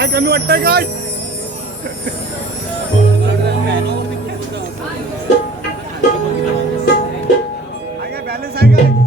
काय कमी वाटतंय काय? काय बॅलन्स आहे काय?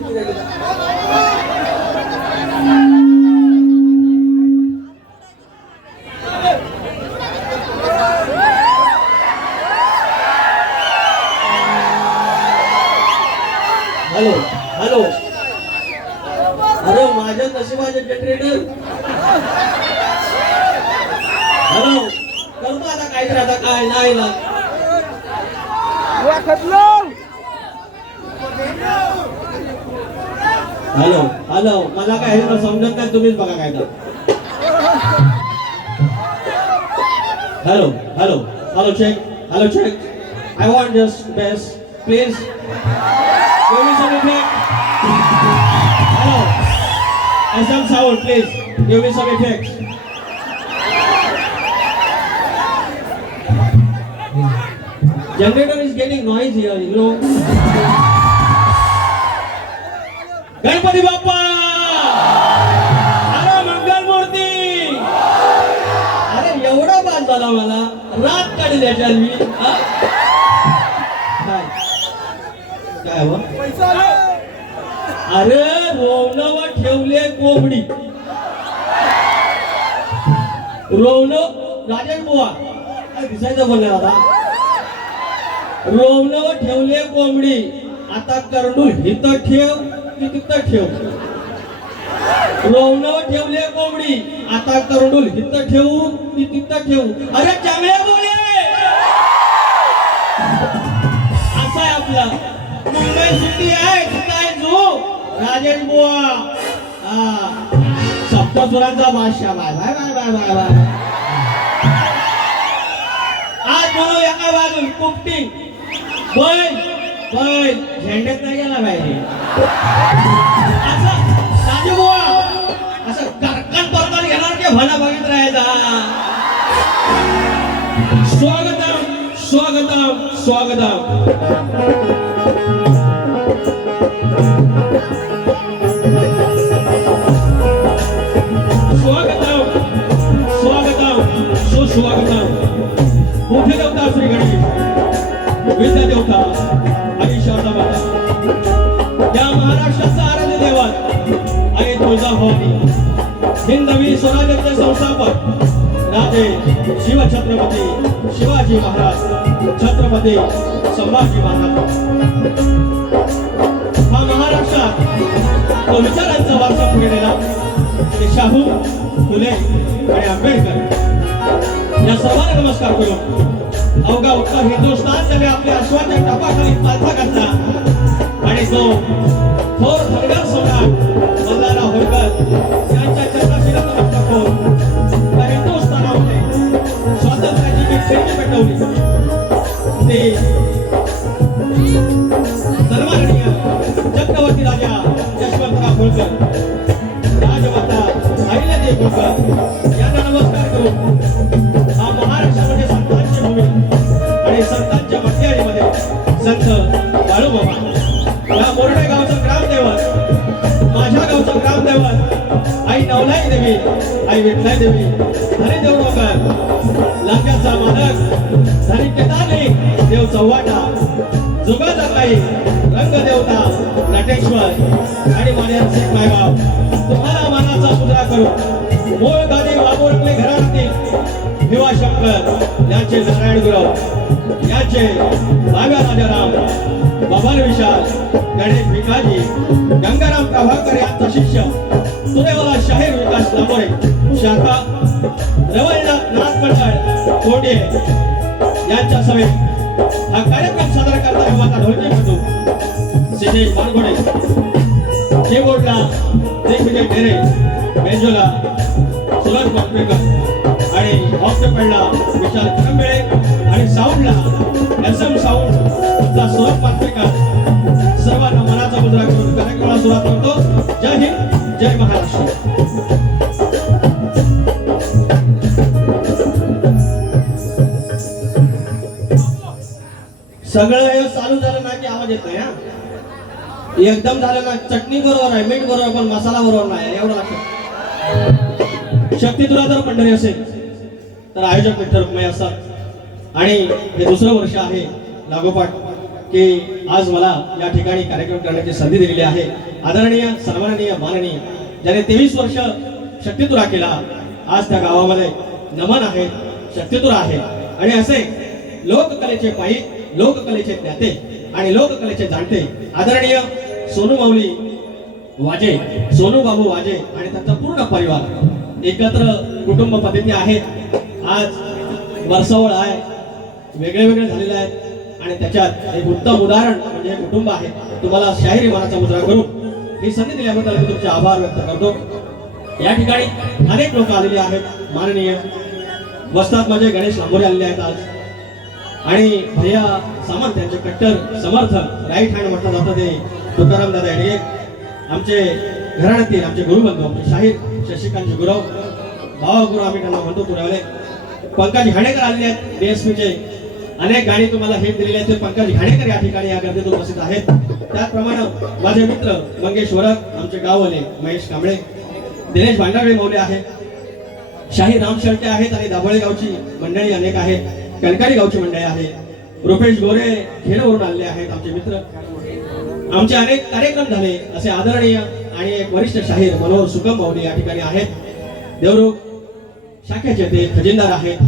हॅलो हॅलो, अरे माझ्या नशिबाचे जनरेटर. हॅलो, करतो आता काहीतरी, आता काय नाही ना. हॅलो हॅलो, मला काय हे समजत नाही, तुम्हीच बघा काय तर. Hello hello hello, check. Hello check. I want just best please. Give me some effect. Hello. And some sound, please. Give me some effects. Generator is getting noise here, you know. Ganpati Bappa, अरे मंगल मूर्ती. अरे एवढा बाद झाला मला, रात काढली त्याच्यात मी. काय हो? अरे रोवणं ठेवले कोंबडी. रोवणं राजेश बुवा काय दिसायचं बोलले आता. रोवणं ठेवले कोंबडी, आता कर्नूल हिथं ठेव की तिथं ठेव. रोवणं ठेवले कोंबडी, आता कर्नूल हिथं ठेवू की तिथं ठेवू. अरे चांगल्या बोले, असा आहे आपला मुंबई सिटी आहे. काय जो राजेश बुवा, सप्तसुरांचा बादशाह. Bye bye bye bye bye bye. आज म्हणून एका बाजून कुपटी बैल बैल झेंड्यात नाही गेला पाहिजे. असं राजू बुवा असं करकन परकन घेणार की भला बघत राहायचा. स्वागतम स्वागतम स्वागतम. स्वागतम स्वागतम सुस्वागतम. मोठे देवता श्री गणेश, विद्या देवता आणि शारदा माता, या महाराष्ट्राचा आराध्य दैवत आणि तुळजाभवानी, हिंदवी स्वराज्याचे संस्थापक राजे शिवछत्रपती शिवाजी महाराज, छत्रपती संभाजी महाराज. हा महाराष्ट्रात तो विचारांचा वारसा पुढे नेला. शाहू, फुले आणि आंबेडकर या सर्वांना नमस्कार करून अवघा उत्तर हिंदुस्थान त्याने आपल्या अश्वाच्या टपाखाली पालथा घातला आणि तो थोर थरगार सम्राट मल्हारराव होळकर यांच्या चरणाशी नतमस्तक होऊन त्या हिंदुस्थानामध्ये स्वातंत्र्याची जी खिडकी पेटवली ते सन्माननीय चक्रवर्ती राजा यशवंतराव होळकर, राजमाता अहिल्यादेवी होळकर यांना नमस्कार करून हा महाराष्ट्रामध्ये संतांची भूमी आणि संतांच्या मध्यामध्ये संत बाळूमामा, या मोरडे गावचं ग्रामदैवत, माझ्या गावचं ग्रामदैवत आई नवलाई देवी, आई विठलाई देवी, हरी देवळकर, लांग्याचा मालक, धनी केदारली देव चव्हाटा, जुगाजाताई, रंगदेवता, नटेश्वर आणि मान्यांचे मायबाप तुम्हाला मानाचा मुद्रा करून मूळ गादी वाबोरकले घरातील भिवाशंकर यांचे नारायण गुरव, यांचे बाव्या राजाराम, बबन विशाल, गणेश भिकाजी, गंगाराम प्रभाकर यांचा शिष्य सुरेवाला शाहीर विकास लांबोरे, शाखा रवळनाथ नाथ मंडळ कोटे यांच्या समेत हा कार्यक्रम सादर करणारे माता ढोलकी बंधू सिद्धेश बारगोडे, कीबोर्डला दिग्विजय ढेरे, बेंजोला सुरज पाटपेकर आणि ऑक्टोपॅडला विशाल करंबेळे आणि साऊंडला एसएम साऊंडचा सुरज पाटपेकर सर्वांना मनाचा मुद्रा करून कार्यक्रमाला सुरुवात करतो. जय हिंद, जय महाराष्ट्र. सगळं हे चालू झालं ना की आवाज येत नाही. हा एकदम झालं ना, चटणी बरोबर आहे, मीठ बरोबर, पण मसाला बरोबर नाही, एवढं लक्षात. शक्ती तुला जर पंढरी असेल तर आयोजक विठ्ठल रुक्मिणी असतात. आणि हे दुसरं वर्ष आहे लागोपाठ की आज मला या ठिकाणी कार्यक्रम करण्याची संधी दिलेली आहे. आदरणीय सन्माननीय माननीय ज्याने 23 वर्ष शक्तितुरा केला, आज त्या गावामध्ये नमन आहे, शक्तितुरा आहे. आणि असे लोककलेचे पायी, लोककलेचे ज्ञाते आणि लोककलेचे जाणते आदरणीय सोनू माऊली वाजे, सोनू बाबू वाजे आणि त्यांचा पूर्ण परिवार एकत्र कुटुंब पद्धती आहे. आज वर्षावळ आहे, वेगळे वेगळे झालेले आहेत आणि त्याच्यात एक उत्तम उदाहरण म्हणजे हे कुटुंब आहे. तुम्हाला शाहिरी मनाचा मुजरा करून ही संधी दिल्याबद्दल मी तुमचे आभार व्यक्त करतो. या ठिकाणी अनेक लोक आलेले आहेत. माननीय वस्ताद म्हणजे गणेश लांबोरे आलेले आहेत आज, आणि भैया सामंत यांचे कट्टर समर्थक राईट हँड म्हटलं जातं ते तुकाराम दादा येडगे, आमचे घराण्यातील आमचे गुरुबंधू, आमचे शाहीर शशिकांत गुरव भावा गुरु आम्ही त्यांना म्हणतो पुरावले. पंकज घाणेकर आलेले आहेत DSPचे, अनेक गाणी तुम्हाला हे दिलेले आहेत. पंकज घाणेकर या ठिकाणी या गर्दीत उपस्थित आहेत. त्याचप्रमाणे माझे मित्र मंगेश वरक, आमचे गाववाले महेश कांबळे, दिनेश भांडागळे मौले आहे, शाही राम शेळके आहेत आणि दाभोळे गावची मंडळी अनेक आहेत, कणकारी गावची मंडळी आहे, रुपेश गोरे खेडवरून आलेले आहेत आमचे मित्र. आमचे अनेक कार्यक्रम झाले असे आदरणीय आणि एक वरिष्ठ शाहीर मनोहर सुकम माऊली या ठिकाणी आहेत. देवरुख शाखेचे ते खजिनदार आहेत,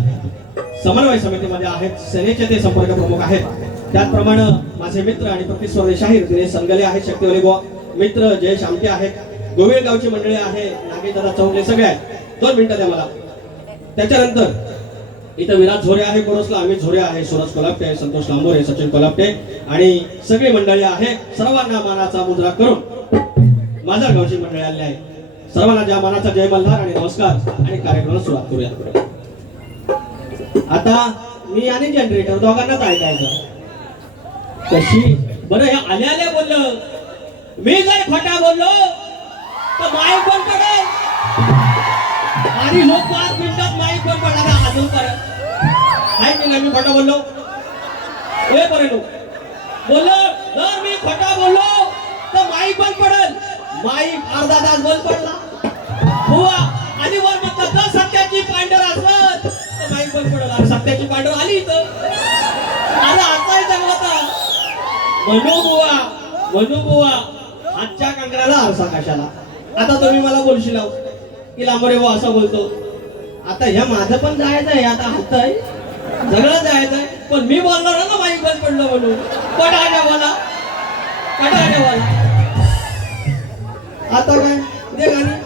समन्वय समितीमध्ये आहेत, सेनेचे ते संपर्क प्रमुख आहेत. त्याचप्रमाणे माझे मित्र आणि प्रतिस्पर्धी शाहीर दिनेश संगले आहेत, शक्तिवली बुवा मित्र जयेश आमटे आहेत, गोविळ गावची मंडळी आहे, नागेशदादा चौगले सगळे आहेत. 2 मिनिटं द्या मला. त्याच्यानंतर इथं विराज झोरे आहे कोरसला, अमित झोरे आहे, सूरज कोलापटे, संतोष लांबोरे, सचिन कोलापटे आणि सगळी मंडळी आहे. सर्वांना मानाचा मुजरा करून माझा गावची मंडळी आली आहे. सर्वांना ज्या मानाचा जय मल्हार आणि नमस्कार आणि कार्यक्रमाला सुरुवात करूया. आता मी आणि जनरेटर दोघांनाच ऐकायचं कशी बरं. हे आल्या आल्या बोललं, मी जर खोटा बोललो तर माईक बंद पडेल आणि लोक 5 मिनिटात माईक बंद पडला अजून परत काय की नाही. मी खोटा बोललो हे बरं बोललो, जर मी खोटा बोललो तर माईक बंद पडेल. माईक अर्धा तास बंद पडला बुवा आणि वर म्हणतात जर सत्याची पांढर असत तर माईक बंद पडेल. आणि सत्याची पांढर आली इथं आता असायचं होता. म्हणू बुवा आजच्या कंगराला आरसा कशाला. आता तुम्ही मला बोलशील की लांबरे बुवा असं बोलतो. आता ह्या माझं पण जायचं आहे, आता हातय सगळं जायचं आहे, पण मी बोलणार ना माईक बंद पडलं म्हणून. कटाळ्या बोला. आता काय दे गाणी.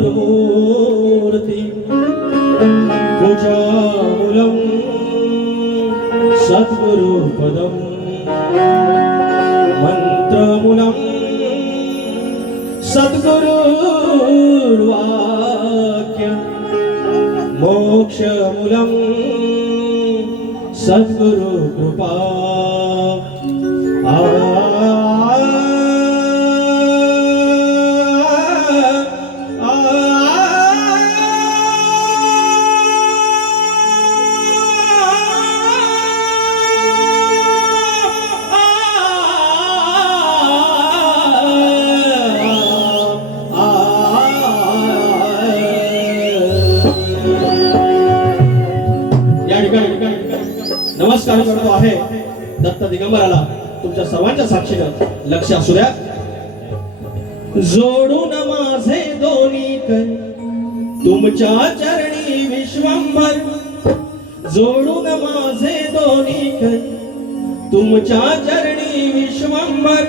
सद्गुरुर्मूर्ति पूजामूलं सद्गुरुपदं मन्त्रमूलं सद्गुरुर्वाक्यं मोक्षमूलं सद्गुरुकृपा नमस्कार करतो आहे दत्त दिगंबराला तुमच्या सर्वांच्या साक्षीने. लक्ष असू द्या. जोडून माझे दोन्ही कर तुमच्या चरणी विश्वंभर, जोडून माझे दोन्ही कर तुमच्या चरणी विश्वंभर,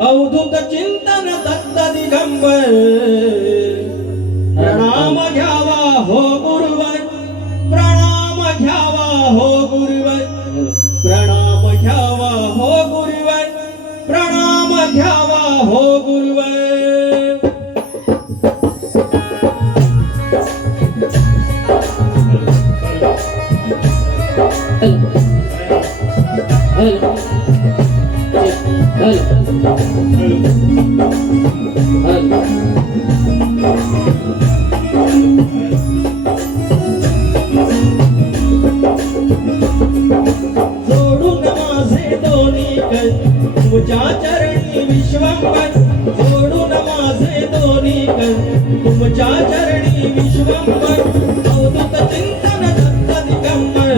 अवधूत चिंतन दत्त दत्त दिगंबर प्रणाम घ्यावा हो गुरुवर प्रणाम घ्यावा हो गुरुवर प्रणाम घ्यावा हो गुरुवर प्रणाम घ्यावा हो गुरुवर जोडून माझे दोन्ही कर तुमच्या चरणी विश्वंभर जोडून माझे दोन्ही कर तुमच्या चरणी विश्वंभर अवधूत चिंतन दत्त दिगंबर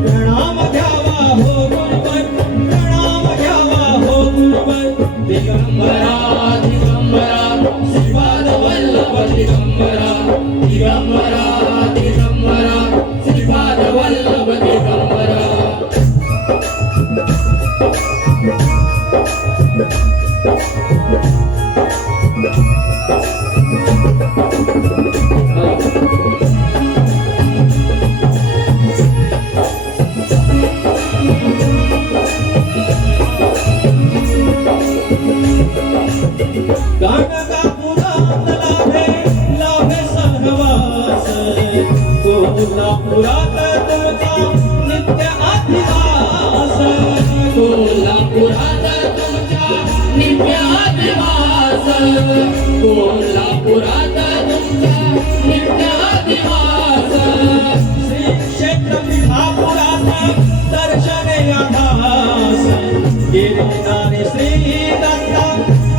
प्रणाम घ्यावा हो गुरुवर प्रणाम घ्यावा हो गुरुवर दिगंबरा दिगंबरा श्रीपाद वल्लभ दिगंबरा दिगंबरा दिगंबरा श्रीपाद वल्लभ दिगंबरा गाणगापुरात लाभे लाभे सहवास कोल्हापुरात तुमचा नित्य अधिवास कोल्हापुरात तुमच्या नित्य अधिवास कोल्हापुरात तुमच्या नित्य अधिवास श्री क्षेत्र विभापुरात दर्शने आभास गिरणारे श्री दत्ता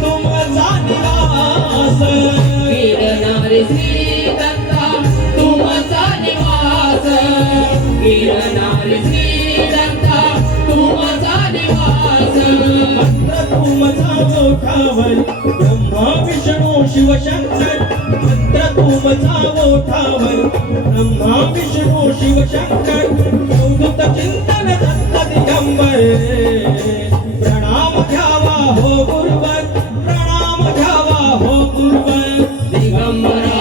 तुमचा निवास गिरणारे श्री दत्ता तुमचा निवास गिरणारे श्री दत्ता तुमचा निवास मंत्र तुमचा ओठावर ब्रह्मा विष्णू शिवशंकर मंत्र तुमचा ओठावर ब्रह्मा विष्णू शिवशंकर अवधूत चिंतन दत्त दिगंबर प्रणाम घ्यावा हो गुरुवर प्रणाम घ्यावा हो गुरुवर दिगंबरा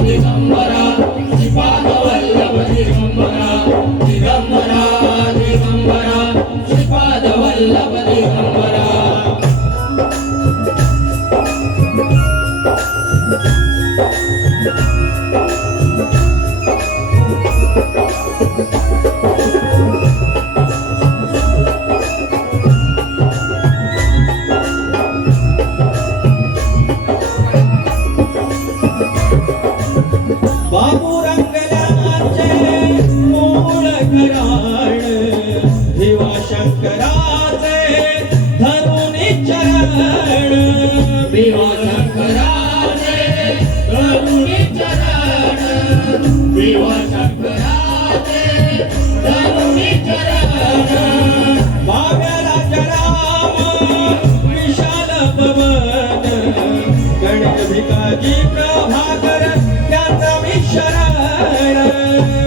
दिगंबरा श्रीपाद वल्लभ दिगंबरा दिगंबरा दिगंबरा श्रीपाद वल्लभ दिगंबरा बाबू रंगलाचे मूळ घराण देवा शंकराचे धरुणी चरण देवा शंकराचे करुणी चरण देवा शंकराचे करुणी चरण बाव्या राम विशाल पवन गणेश भिकाजी प्रभाकर त्यांचा मी शरण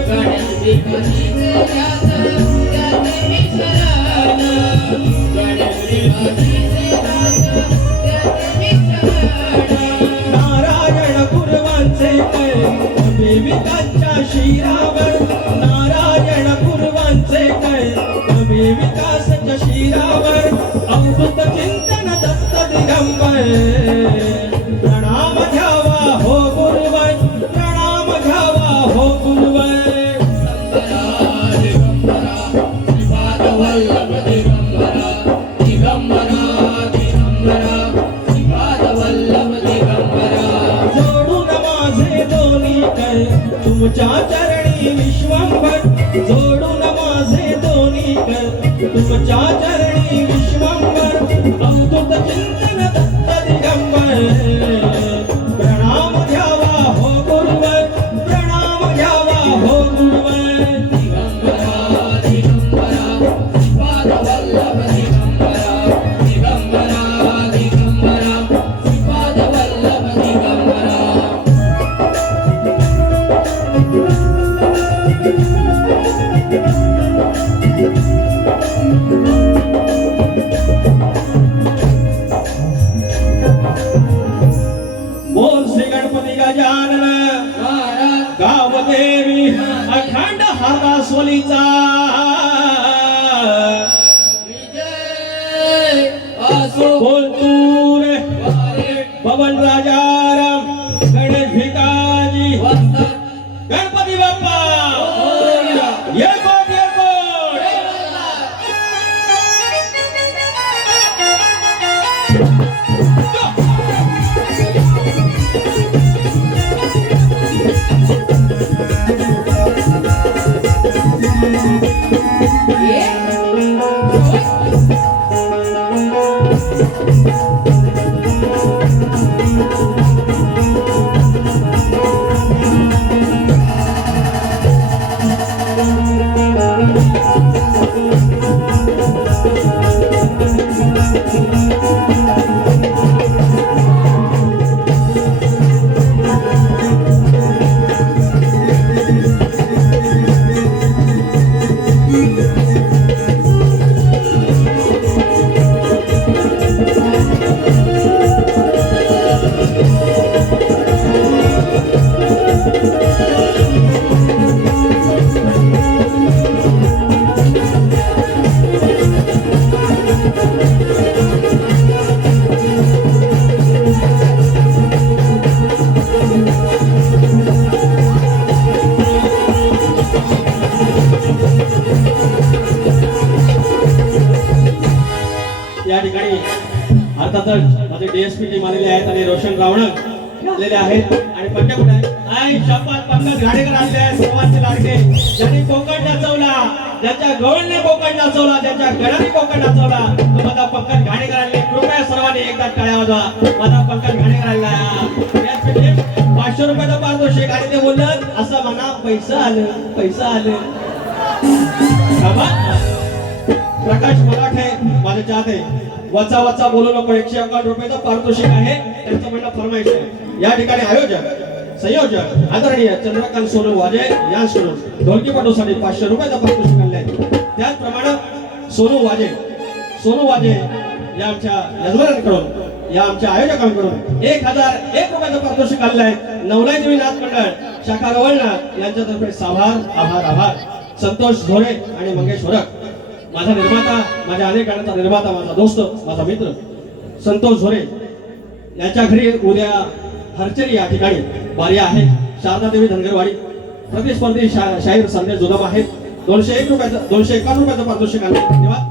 गणेश भिकाजीचे व्यास त्याचे मी शरण गणेश भिकाजीचे व्यास त्याचे मी शरण नारायण कुर्वांचे कै विकासच्या शिरावर नारायण कुर्वांचे कै विकासच्या शिरावर अवधूत चिंतन दत्त दिगंबर प्रणाम घ्यावा हो गुरुवर प्रणाम घ्यावा हो गुरुवर दिगंबरा श्रीपाद वल्लभ दिगंबरा दिगंबरा दिगंबरा श्रीपाद वल्लभ दिगंबरा जोडून माझे दोन्ही कर तुमच्या चरणी विश्वंभर जोडून माझे दोन्ही कर तुमच्या चरणी विश्वंभर अवधूत चिंतन दत्त दिगंबर प्रणाम घ्यावा हो गुरुवर प्रणाम घ्यावा हो गुरुवर दिगंबरा दिगंबरा श्रीपाद वल्लभ दिगंबरा दिगंबरा दिगंबरा श्रीपाद वल्लभ दिगंबरा Thank you. गावदेवी अखंड हातासोलीचा विजय असो बोलतू रे वारे पवन राजाराम गणेश भिकाजी वंदन गणपती बाप्पा मोरया. येकोट येकोट या ठिकाणी अर्थातच माझे डीएसपी टीम आलेले आहेत आणि रोशन रावण हे आलेले आहेत आणि पंक्या कुठे आहे आई शपथ पंकज घाडेकर आलेले आहेत सर्वांचे लाडके ज्यांनी कोकण नाचवला ज्यांच्या गवळने कोकण नाचवला ज्यांच्या गडाने कोकण नाचवला तो माझा पंकज घाडेकर आले कृपया सर्वांनी एकदा टाळ्या वाजवा माझा पंकज घाडेकर आलेला आहे 500 रुपयाचा पारितोषिक आणि ते बोललं असं म्हणा पैसा आलं प्रकाश मराठे माझे चाहते वचा वचा बोलू नको 151 रुपयाचं पारितोषिक आहे त्यांचं म्हणणं फरमाईश आहे या ठिकाणी आयोजक संयोजक आदरणीय चंद्रकांत सोनू वाजे यांच्याकडून ढोलकीपटूसाठी 500 रुपयाचं पारितोषिक आणले आहे त्याचप्रमाणे सोनू वाजे या आमच्या यजमानांकडून या आमच्या आयोजकांकडून 1001 रुपयाचं पारितोषिक आणलं आहे नवलाई देवी नाथ मंडळ शाखा रवळनाथ यांच्यातर्फे आभार संतोष झोरे आणि मंगेश ओरक माझा निर्माता माझ्या अनेक गाण्यांचा निर्माता माझा दोस्त माझा मित्र संतोष झोरे याच्या घरी उद्या हरचरी या ठिकाणी वारी आहे शारदा देवी धनगरवाडी प्रतिस्पर्धी शाहीर संदेश जुलम आहेत 251 रुपयाचं पारितोषिक आले धन्यवाद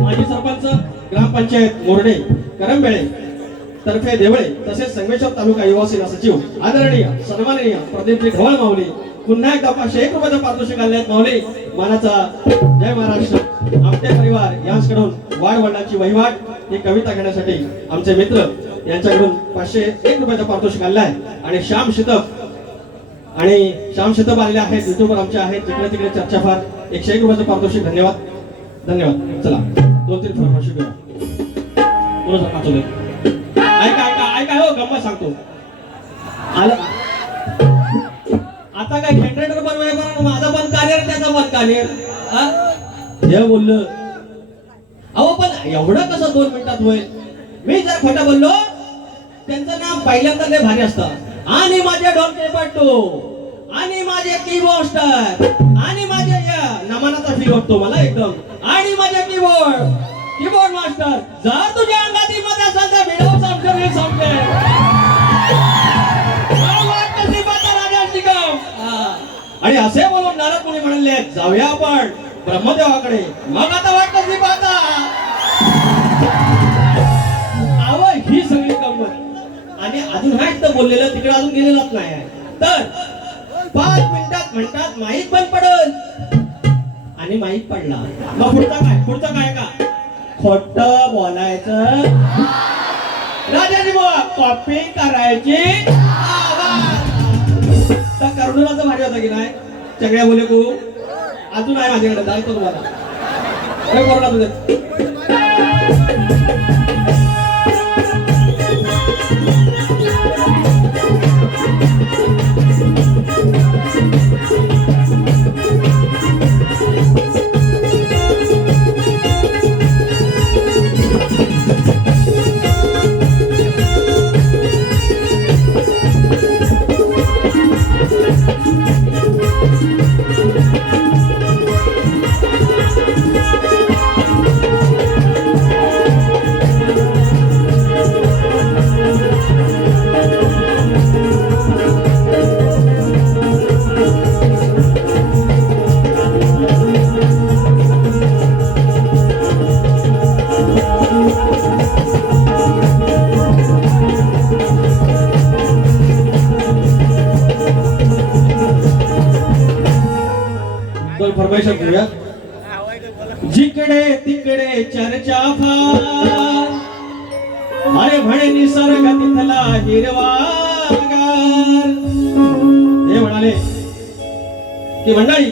माजी सरपंच ग्रामपंचायत मोरडे करंबेळे तर्फे देवळे तसेच संगमेश्वर तालुका युवा सेना सचिव आदरणीय सन्माननीय प्रदीपजी ढवळ माऊली पुन्हा एकदा 501 रुपयाचं पारितोषिक आणले आहेत माऊली मानाचा जय महाराष्ट्र आमटे परिवार यांच्याकडून वाढवडिलांची वहिवाट ही कविता घेण्यासाठी आमचे मित्र यांच्याकडून 501 रुपयाचं पारितोषिक आणलं आहे आणि श्याम शितप आलेले आहेत युट्यूबवर आमचे आहेत जिकडे तिकडे चर्चा फार 101 रुपयाचं पारितोषिक धन्यवाद चला 2-3 पारितोषिक ऐका हो गंमत सांगतो आलं आता काय जनरेटर बनवायला माझा पण कार्य त्याचा पण कार्य हे बोललं अहो पण एवढं कसं 2 मिनिटात होईल मी जर खोटं बोललो त्यांचं नाव पहिल्यांदा लय भारी असतं आणि माझे डोके पट्टू आणि माझे कीबोर्डस्टर आणि माझे नमनाचा फील वाटतो मला एकदम आणि माझे कीबोर्ड मास्टर जर तुझ्या अंगाती मध्ये असेल तर व्हिडिओ संपते आणि असे बोलून नारद मुनी म्हणाले जाऊया आपण ब्रह्मदेवाकडे मग आता वाटत नाही पाहता आव ही सगळी गंमत आणि अजून हा एकदा बोललेलं तिकडे अजून गेलेलाच नाही तर 5 मिनिटात म्हणतात माईक बंद पडल आणि माईक पडला मग पुढचं काय का खोट बोलायचं राजाजी बुवा कॉपी करायची करुणाचं भारी होता की नाही सगळ्या बोले को अजून आहे माझ्याकडे जायचं तुम्हाला काय करुणा तुझे फरमाईश करूया. जिकडे तिकडे चर्चा फार, अरे म्हणे निसर्ग तिथला हिरवागार. हे म्हणाले की मंडळी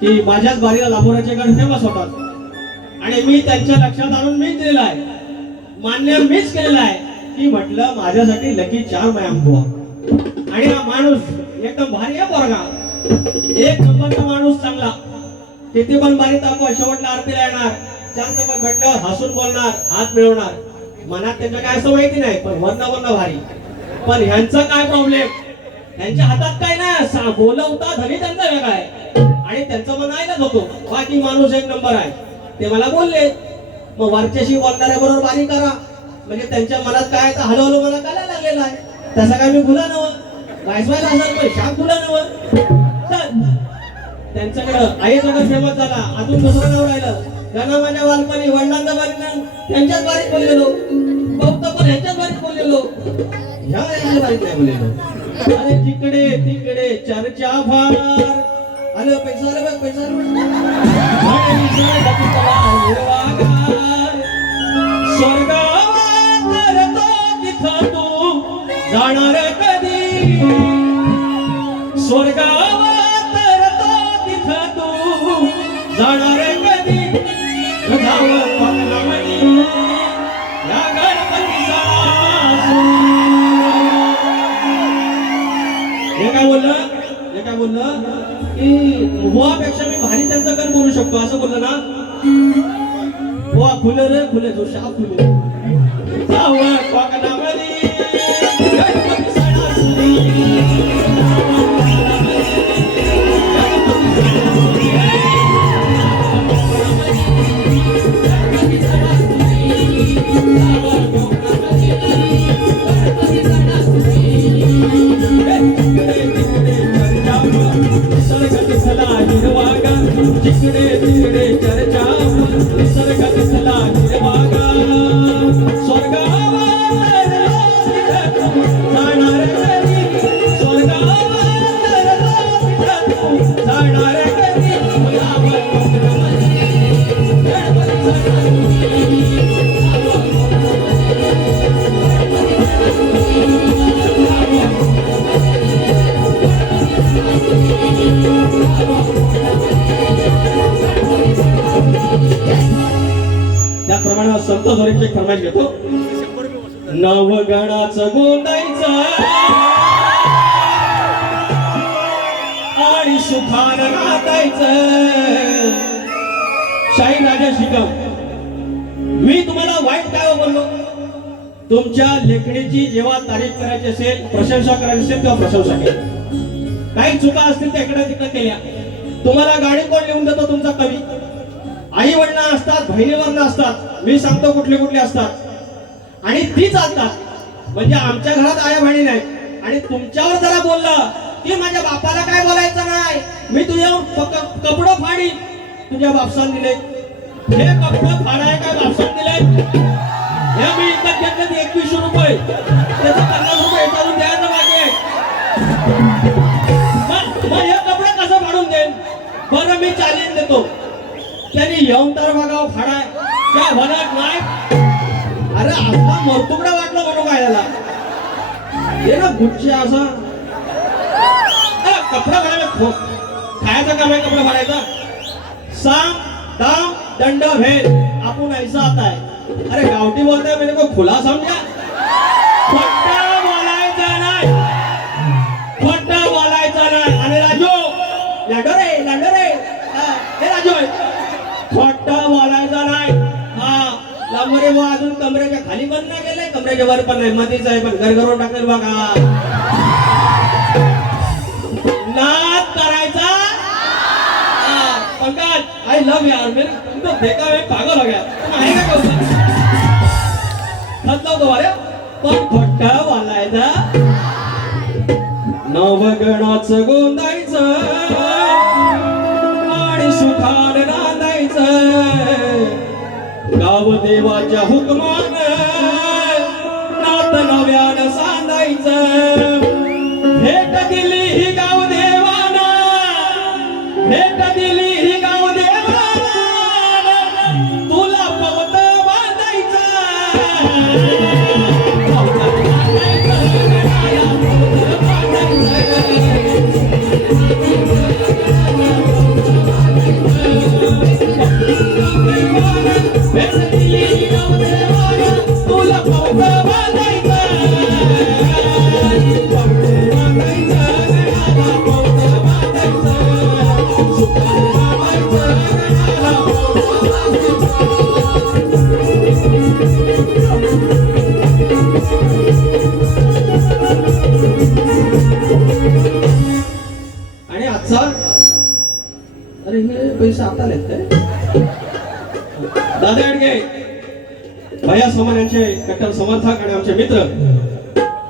की माझ्याच बारीला लांबोराचे गण फेमस होतात आणि मी त्यांच्या लक्षात आणून मीच दिलेला आहे, मान्य मीच केलेला आहे की म्हटलं माझ्यासाठी लकी चार्म आहे आंबो. आणि हा माणूस एकदम भारी आहे पोरगा, एक नंबरचा माणूस चांगला. किती पण बारी तापवा, शेवटला आरतीला येणार, चार चपात भेटल्यावर हसून बोलणार, हात मिळवणार. मनात त्यांच्या काय असं माहिती नाही, पण वर्ण भारी. पण ह्यांचा काय प्रॉब्लेम, त्यांच्या हातात काय नाही, बोलवता धनी त्यांचा वेगळा आहे आणि त्यांचं मन आयलाच होतो. बाकी माणूस एक नंबर आहे. ते मला बोलले मग वरच्याशी बोलणाऱ्या बरोबर बारी करा, म्हणजे त्यांच्या मनात काय तर हलवलं मला काय लागलेलं आहे. तसं काय मी गुला नव वायसवायला असं शाप गुला नव. त्यांच्याकडं आईचं फेमस झाला, अजून दुसरं नाव राहिलं. त्यांना माझ्या बालपणी वडिलांच्या बारीत त्यांच्याच बारीत बोललेलो, बघतो पण ह्यांच्याच बारीत बोललेलो, ह्या बारीत नाही बोललेलो. अरे जिकडे तिकडे चर्चा फार, आलं पैसा आलं बघ पैसा स्वर्गात तिथं तू जाणार कधी, स्वर्गात तिथं तू जाणार कधी. या गणपतीचा हे काय बोललं की हुआपेक्षा मी भारी त्यांचं गण बोलू शकतो असं बोललं ना. हुआ फुले रे फुले, जो शाप फुले जावं कोकणामध्ये गणपती सणासुदी. जिकडे तिकडे चर्चा निसर्गात चला हिरवागा. स्वर्गावर जाणार कधी, स्वर्गावर जाणार कधी. त्याप्रमाणे संत जोरीची एक फरमाईश घेतो. नवगणाचं गोंदायचं आणि सुखानं नांदायचं. शाही राजा शिकम, मी तुम्हाला वाईट काय बोललो, तुमच्या लेखणीची जेव्हा तारीफ करायची असेल, प्रशंसा करायची असेल तेव्हा प्रशंसा केली. काही चुका असतील त्या इकडे तिकडे केल्या. तुम्हाला गाणी कोण लिहून देतो, तुमचा कवी. आई वडिला असतात, बहिणीवरनं असतात, मी सांगतो कुठले कुठले असतात आणि ती चालतात. म्हणजे आमच्या घरात आया बहिणी नाही आणि तुमच्यावर जरा बोललं की माझ्या बापाला काय बोलायचं नाही, मी तुझ्यावर कपडं फाडी. तुझ्या बापसान दिले हे कपडं फाडाय काय बापसान दिले, हे मी इकत घेतले 2100 रुपये, त्याचं 50 रुपये येतात द्यायचं मागे. मग हे कपडे कसं फाडून देईन बरं, मी चालीन देतो. त्यांनी येऊन तर बघाव फाडाय त्या भरत नाही. अरे आपला मरतुकडा वाटलं म्हणून काय याला हे ना गुच्ची असा कपडा फाडायला खायचं काम आहे, कपडा फाडायचा. साम दाम दंड भेद आपण ऐसा आता है. अरे गावठी बोलताय मेरे को खुला समझा. खोटं बोलायचं नाही, खोटं बोलायचं नाही. आणि राजू लांडो रे हे राजू खोटं बोलायचं नाही. हा लांबरे व अजून कमरेच्या खाली पण नाही गेले, कमरेच्या वर पण नाही, मधीच आहे पण घर करून टाकलेलं बघा. नाद करायचा. पंकज आई लव यार, मेरे तुमको देखा मैं पागल हो गया. तुम आएगा कब? मतलब तुम्हारे पण खोटं बोलायचं, नवगणाचं गोंदायचं आणि सुखान नांदायचं. गाव देवाच्या हुकमानं नात नव्यानं सांदायचं. भेट दिली ही गाव देवानं, भेट दिली पैसे आता आलेत काय? दादा अडगे भैया सामान यांचे कट्टर समर्थक आणि आमचे मित्र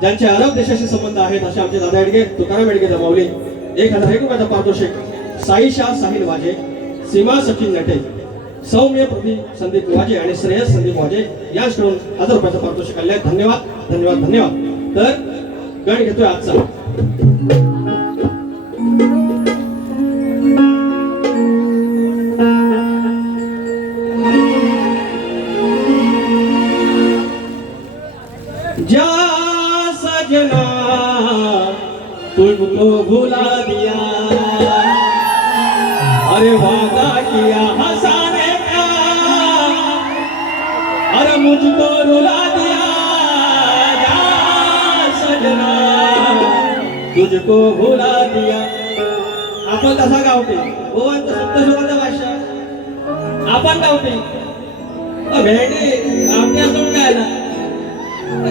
ज्यांचे अरब देशाशी संबंध आहेत असे आमचे दादा अडगे तुकाराम अडगे जमावले 1001 रुपयाचा पारितोषिक साईशा साहिल वाजे सीमा सचिन नटे सौम्य प्रदीप संदीप वाजे आणि श्रेयस संदीप वाजे यांच्याकडून 1000 रुपयाचा पारितोषिक आले. धन्यवाद धन्यवाद धन्यवाद. तर गण घेतोय आजचा जा सजना तुमको भुला दिया, अरे वादा किया हंसाने का, अरे मुझको रुला दिया. जा सजना तुझको भुला दिया. आपण तसा गावते ओवांचा सप्तशोकाचा भाषा आपण गावते. भेंडी गावठी असून काय ना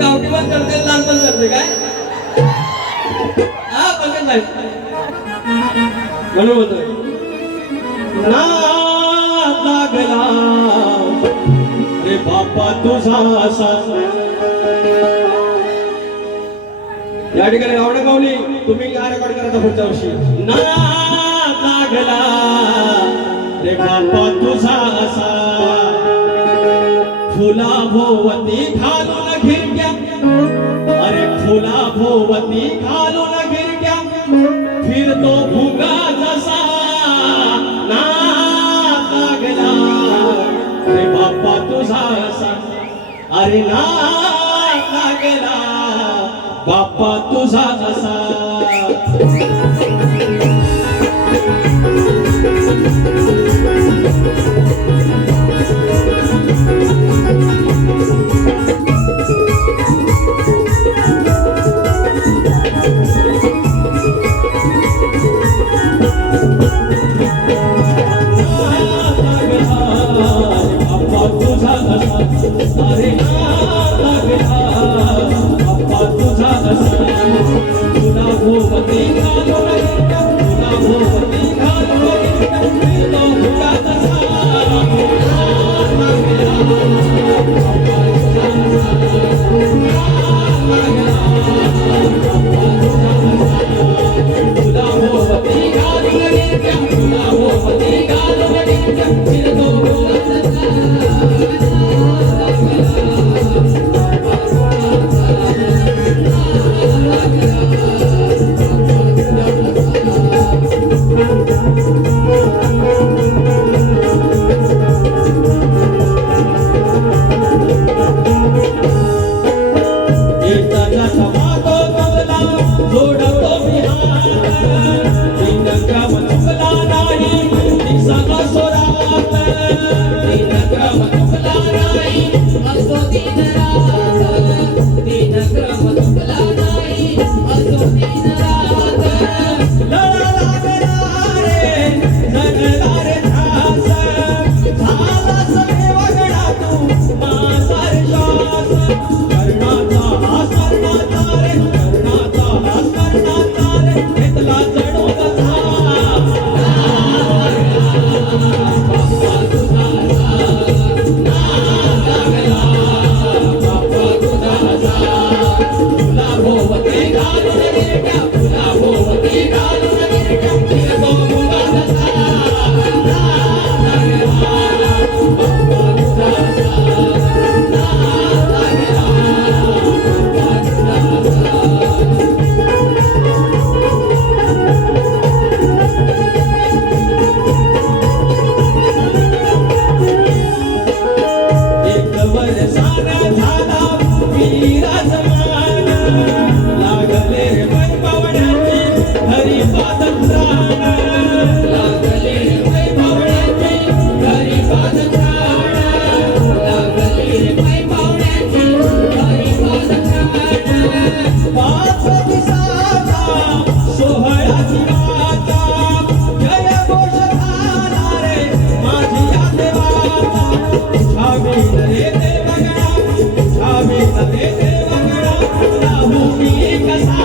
गावठी पण करते लहान पण करते काय हा बघत नाही म्हणून होतोय नाद लागला रे बापा तुझा असा. या ठिकाणी गावडे गावली तुम्ही काय रेकॉर्ड करायचा पुढच्या वर्षी. नाद लागला रे बापा तुझा असा, फुला भोवती घालून घिरट्या, अरे फुला भोवती घालून घिरट्या, फिरतो भुंगा जसा. नाद लागला रे बाप्पा तुझा असा, अरे नाद लागला बाप्पा तुझा असा. अरे नाद लागला बाप्पा तुझा असा, तुला भोवती घालून घिरट्या, तुला भोवती घालून घिरट्या, फिरतो भुंगा जसा. नाद लागला बाप्पा तुझा असा, नाद लागला बाप्पा तुझा असा, तुला भोवती घालून घिरट्या, तुला भोवती घालून घिरट्या, फिरतो भुंगा जसा. कसा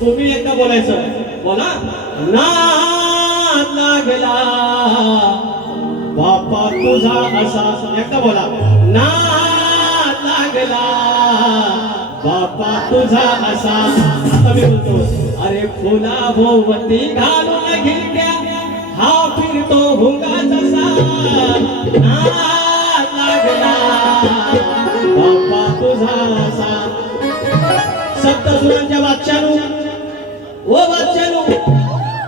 तुम्ही एकदा बोलायचं, बोला. नाद लागला बापा तुझा असा, एकदा बोला. नाद लागला बापा तुझा असा. आता मी बोलतो, अरे फुला भोवती घालून घिरट्या हा फिरतो भुंगा जसा. नाद लागला बापा तुझा असा. सप्तसुरांच्या बादशाहू, ओ बादशाहू,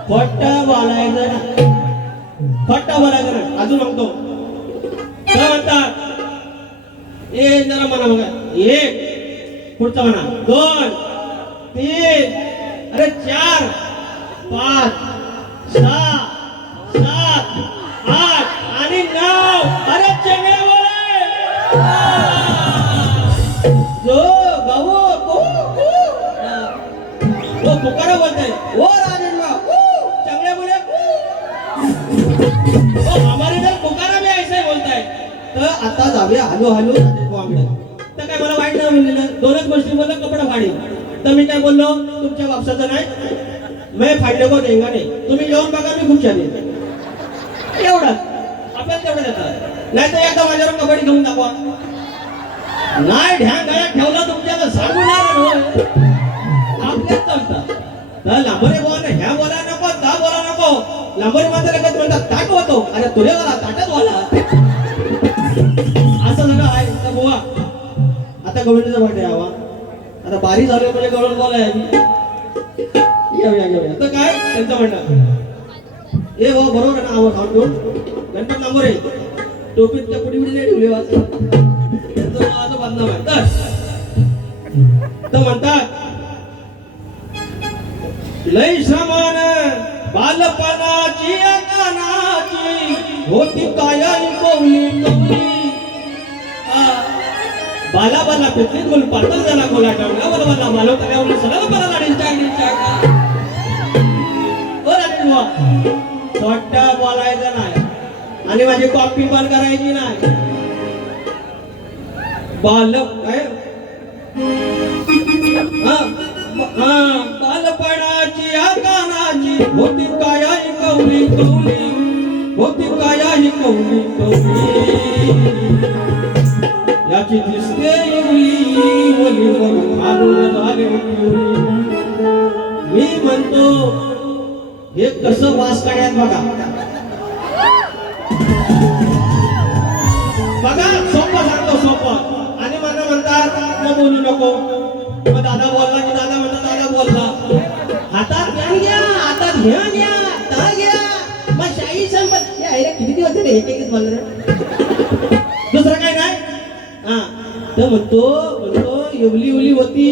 फट्ट बोलायचं ना, फट्ट बोलायचं ना. अजून म्हणतो काय म्हणतात, ए जरा म्हणा बघा. एक, पुढचा म्हणा. 2, 3, अरे 4, 5, 6, 7, 8 आणि 9. अरे चेंगळे बोले जो बाबू वो तुकारा बोलताय. ओ राजेंद्र चंगड़े बोले ओ हमारे इधर तुकारा भी ऐसे बोलताय. तर आता जाऊया हॅलो हॅलो राजेंद्र. तर काय मला वाईट नाही म्हणलेलं, दोनच गोष्टी बोललं, कपडा फाडी. तर मी काय बोललो, तुमच्या वापसाचं नाही, मैं फाडले को देंगा नाही. तुम्ही येऊन बघा, मी खूप छान आहे. एवढं आपल्याला तेवढं देतात. नाही तर एकदा माझ्यावर कबड्डी घेऊन दाखवा. नाही ध्यान गळ्यात ठेवलं तुमच्या तर सांगू नाही आपल्याच चालतात. तर लांबरे बोला ह्या बोला नको, ता बोला नको. लांबरे मात्र लगेच म्हणतात ताट होतो. अरे तुझे बोला ताटच बोला. असं सगळं आहे. तर बुवा आता गवळणीचा बर्थडे हवा. आता बारी झाली म्हणजे गवळण बोलाय. घेऊया. तर काय त्यांचं म्हणणं, ए भाऊ बरोबर आहे ना, आवाज खाऊन घेऊन गणपत लांबरे टोपीत त्या पुढे पुढे ठेवले वाचलं. त्यांचं नावाचं बदनाम आहे. तर म्हणतात लय श्रमान बालपणाची अंगणाची होती कायाई कवली कवली. बाला बाला पितली गोल पातळ झाला गोला टावला बला बला मालो तल्यावर सगळं बला लाडींच्या ओ राजवा छोटा बोलायचं नाही आणि माझी कॉपी पण करायची नाही. बालक काय बालपणाची आकानाची होती कायाही कवली कवली. होती कायाही कवली कवली. याची दिसते इवली वलीवर घालून झाले पिवली. मी म्हणतो हे कसं वास काढ्यात बघा. बघा सोपं सांगतो सोपं. आणि मला म्हणतात मग बोलू नको. मग दादा बोलला की दादा म्हणतात दादा बोलला. हातात घ्या घ्या, हातात घ्या ता घ्या. मग शाही संपत आईला किती दिवस झाले एक एकच बोललं दुसरं काय नाही. हा तर म्हणतो एवली उली होती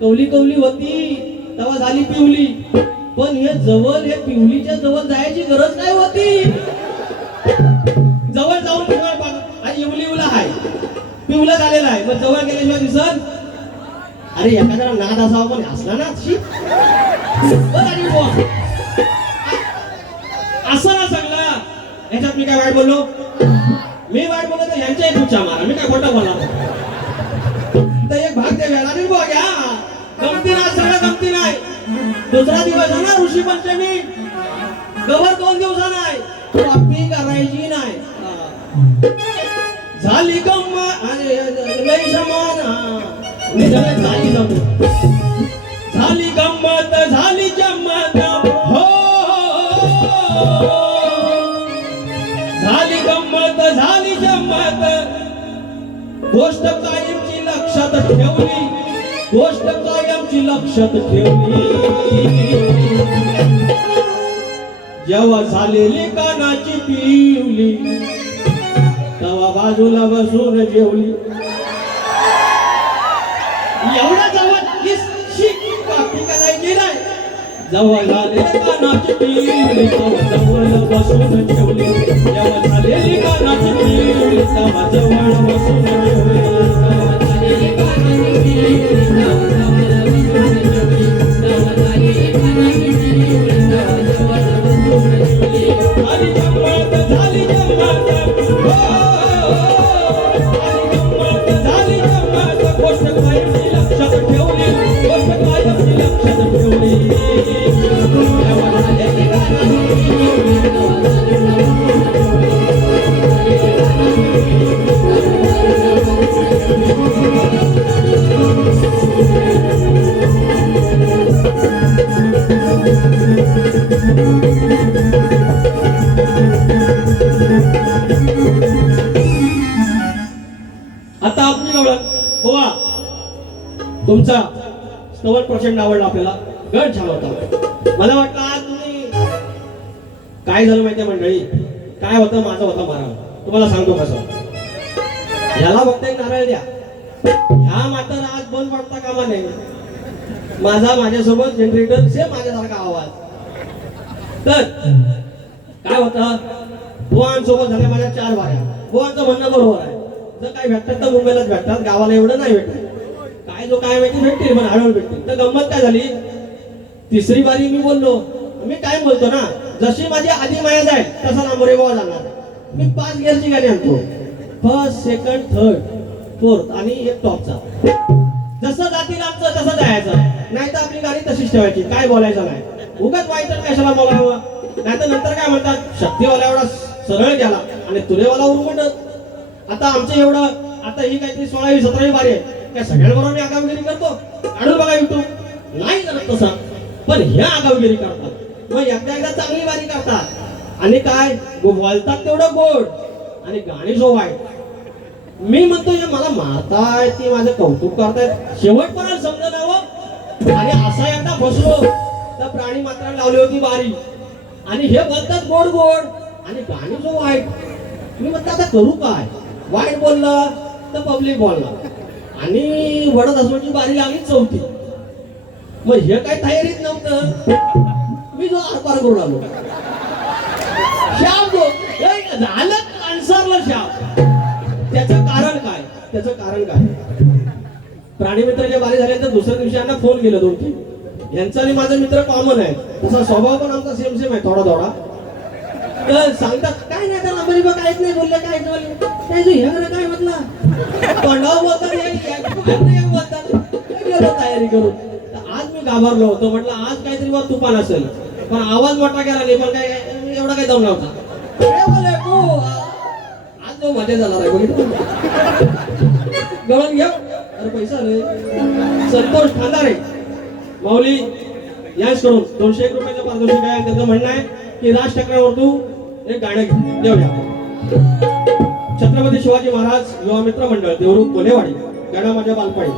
कवली कवली होती तेव्हा झाली पिवली. पण हे जवळ हे पिवलीच्या जवळ जायची गरज काय होती. जवळ जाऊन आणि एवली उला आहे पिवला झालेला आहे. मग जवळ गेल्याशिवाय दिसत. अरे एखाद्याला नाद असावा पण हसला ना असं ना सगळं. याच्यात मी काय वाईट बोललो. मी वाईट बोललो तर यांच्या एक उच्चा मारा. मी काय खोटं बोलणार. तर एक भाग द्याव्या आणि बघ घ्या गमती नाही सगळं गमती नाही. दुसरा दिवस आहे ना ऋषी पंचमी. गवर 2 दिवसा नाही. कॉपी करायची नाही. झाली गंमत आणि लई समान झाली गंमत झाली जम्मत हो. झाली गंमत झाली जम्मत. गोष्ट कायमची लक्षात ठेवली. गोष्ट कायमची लक्षात ठेवली. जेव्हा झालेली कानाची पिवली तेव्हा बाजूला बसून जेवली. एवढा जवळ बाकी करायची नाही. जवळ झाले कानाची टिवली तेव्हा जवळ बसून जेवली. जेव्हा झालेली कानाची टिवली तेव्हा जवळ बसून जेवली. झाली जमात झाली जमात झाली जमात गोष्ट कायमची लक्षात ठेवली. गोष्ट कायमची लक्षात ठेवली. तेव्हा झालेली कानाची आता आपली गवळण बुवा तुमचा स्तवन प्रचंड आवडला आपल्याला. गण छान होता. मला वाटलं आज तुम्ही काय झालं माहितीये मंडळी, काय होतं माझं होता मारा. तुम्हाला सांगतो कसं. याला फक्त एक नारळ द्या. ह्या मात्र आज बंद पडता कामा नाही. माझ्यासोबत जनरेटर सेम माझ्यासारखा आवाज. तर काय होतं, बुवांसोबत झाल्या माझ्या 4 बाऱ्या. बुवांचं म्हणणं बरोबर आहे. जर काय भेटतात तर मुंबईलाच भेटतात, गावाला एवढं नाही भेटत. काय जो काय माहिती भेटतील पण हळूहळू भेटतील. तर गंमत काय झाली, तिसरी बारी मी बोललो. मी काय बोलतो ना, जशी माझी आधी माया जाईल तसा नांबरे बाबा जाणार. मी 5 गिअरची गाडी आणतो. फर्स्ट, सेकंड, थर्ड, फोर्थ आणि एक टॉपचा. जसं जातील आमचं तसं जायचं. नाही तर आपली गाडी तशीच ठेवायची. काय बोलायचं नाही. उगाच वाईट कशाला बोलावं. नाही तर नंतर काय म्हणतात, शक्तीवाला एवढा सरळ गेला आणि तुरेवाला उरमटत. आता आमचं एवढं, आता ही काहीतरी 16वी 17वी बारी आहे. त्या सगळ्यांबरोबर मी आगावगिरी करतो. काढून बघा युट्यूब. नाही करत तसा, पण ह्या आगावगिरी करतात. मग एकदा चांगली बारी करतात आणि काय बोलतात तेवढं गोड आणि गाणी जो वाईट. मी म्हणतो हे मला मारताय, ती माझं कौतुक करतायत, शेवटपर्यंत समजण्यावं. आणि असा एकदा बसलो तर प्राणी मात्र लावली होती बारी आणि हे बोलतात गोड गोड आणि गाणी जो वाईट. मी म्हणतो आता करू काय. वाईट बोललं तर पब्लिक बोलणार आणि वडत हसवांची बारी लागली 4थी. मग हे काय तयारीत नव्हतं. मी जो आरपार करून आलो. श्याम झालं अन्सरला श्याम. त्याचं कारण काय, त्याचं कारण काय. प्राणीमित्राच्या बारी झाल्यानंतर दुसऱ्या दिवशी यांना फोन केलं 2-3. यांचा आणि माझा मित्र कॉमन आहे. तसा स्वभाव पण आमचा सेम आहे थोडा थोडा. तर सांगतात काय नाही त्याला बरी बघ काहीच नाही बोलले. काय काय जो ह्या काय म्हटलं तोंडावर बोलतात तयारी करून. आज मी घाबरलो होतो. म्हटलं आज काहीतरी वर तुफान असेल. पण आवाज मोठा केला नाही. पण काय एवढा काही दम नव्हता. आज जो मजा जाणार आहे बघितलं. गवळण घेऊ. अरे पैसा आले. संतोष खांदारे माऊली याच करून 201 रुपयाचं पारितोषिक आहे. त्याचं म्हणणं आहे की राज चक्रावर तू एक गाणं घे. देऊया. छत्रपती शिवाजी महाराज युवा मित्र मंडळ देवरूख कोलेवाडी. गाणं माझ्या बालपणी.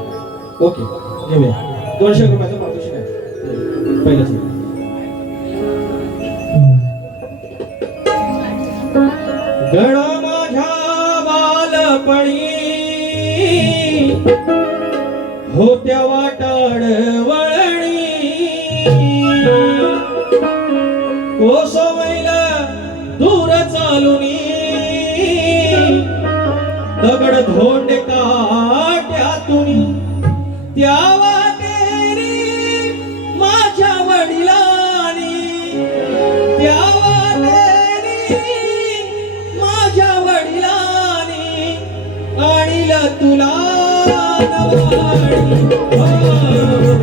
ओके घेऊया. 200 रुपयाचं पारितोषिक आहे. पहिलंच गण माझ्या बालपणी होत्या वाटाड वळणी. कोसमैला दूर चालुनी दगड धोंडे काट्यातून त्या वाटेरी माझ्या वडिलांनी. त्या वाटेरी माझ्या वडिलांनी आणील तुला माझ्या वडिलांनी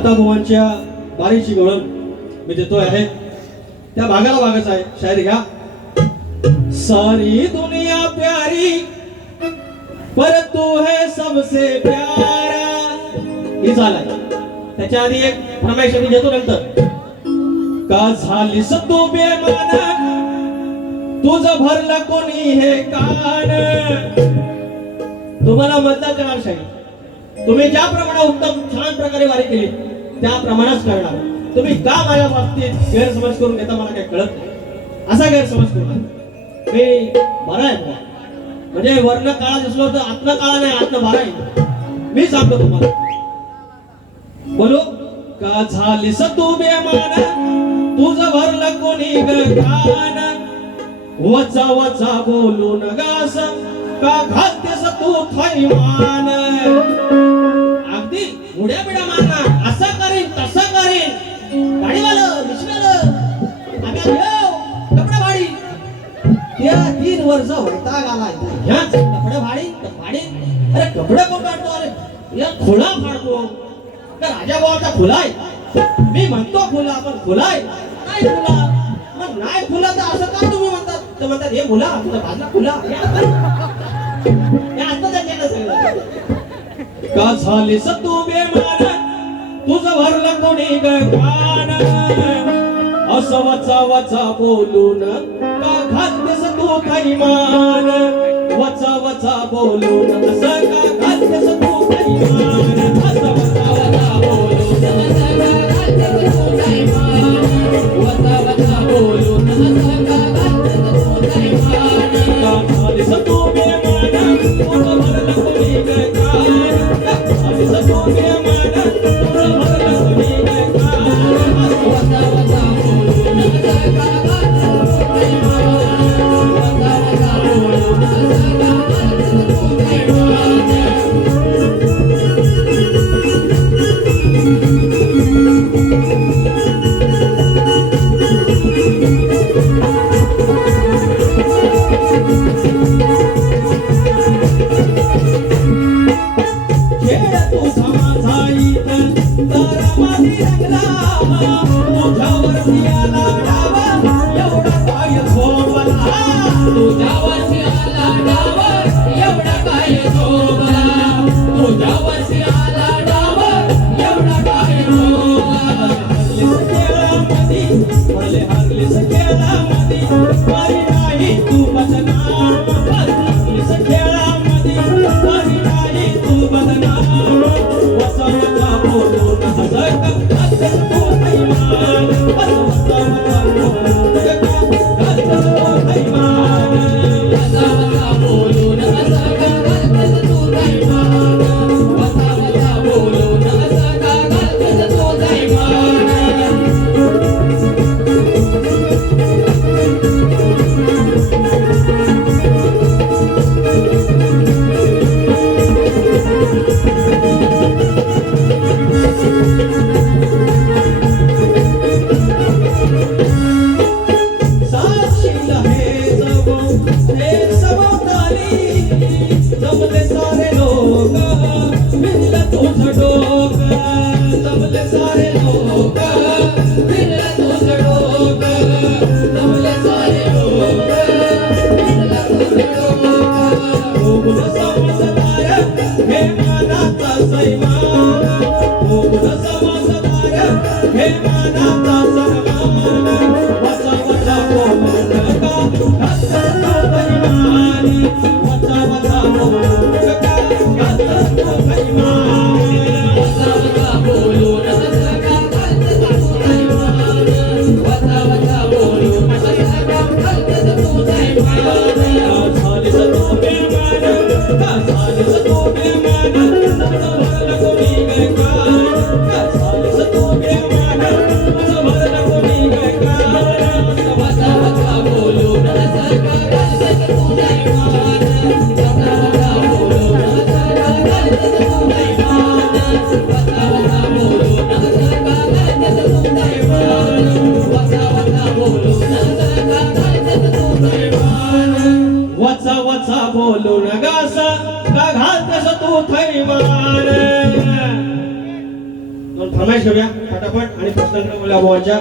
आता भुवनच्या बारीची ओळख मी देतोय आहे त्या भागाला भागाचा आहे. शायरी घ्या. सारी दुनिया प्यारी पर तू है सबसे प्यारा. ही झालाय. त्याच्या आधी एक फरमाईश मी देतो नंतर. का झालीस तू बेमान तुझं भरलं कोणी हे कान. तुम्हाला मतदान करणार शाहीर. तुम्ही ज्याप्रमाणे उत्तम छान प्रकारे वारी केली त्याप्रमाणेच करणार. तुम्ही का माझ्या बाबतीत गैरसमज करून घेता मला काही कळत नाही. असा गैरसमज करू नका. मी बरा आहे बुवा. म्हणजे वर्ण काळा दिसलो तर आतनं काळा नाही आतनं बरा आहे. मी सांगतो तुम्हाला. बोलो. का झालीस तू बेमान तुझं भरलं कोणी कान. वचा वचा बोलू नगास का घालतेस तू थैमान. अगदी उड्या बिड्या मारणार. असं करीन तसं करीन. गाडीवालं विश्वालं आम्ही आलो कपडे भाडी. त्या 3 वर्ष वैताग आलाय. ह्याच कपडे भाडी. अरे कपडे कोण काढतो. अरे या खोला फाडतो. राजा भावाचा खुला आहे. मी म्हणतो खुला पण खुला आहे नाही खुला. मग नाही खुला तर असं का तुम्ही म्हणतात. तर म्हणतात हे खुला तुझा भाजला खुला. हे आता त्याच्यानं सगळं. का झालीस तू बेमान तुझं भरलं कोणी कान. असं वचा वचा बोलून का घालतेस तू थैमान. वचा वचा बोलून असं का घालतेस तू थैमान. असं वचा वचा बोलून असं का घालतेस तू थैमान. वचा वचा बोलून असं का घालतेस तू थैमान. का झालीस तू बेमान तुझं भरलं कोणी कान. झालीस तू बेमान तुझं भरलं कोणी कान. वचा वचा बोलून असं का घालतेस तू थैमान. वचा वचा बोलून असं का घालतेस तू थैमान. बोलू नगास का घालतेस तू थैमान. दोन फरमाईश घेऊया फटाफट आणि प्रश्न बोलूया भावाच्या.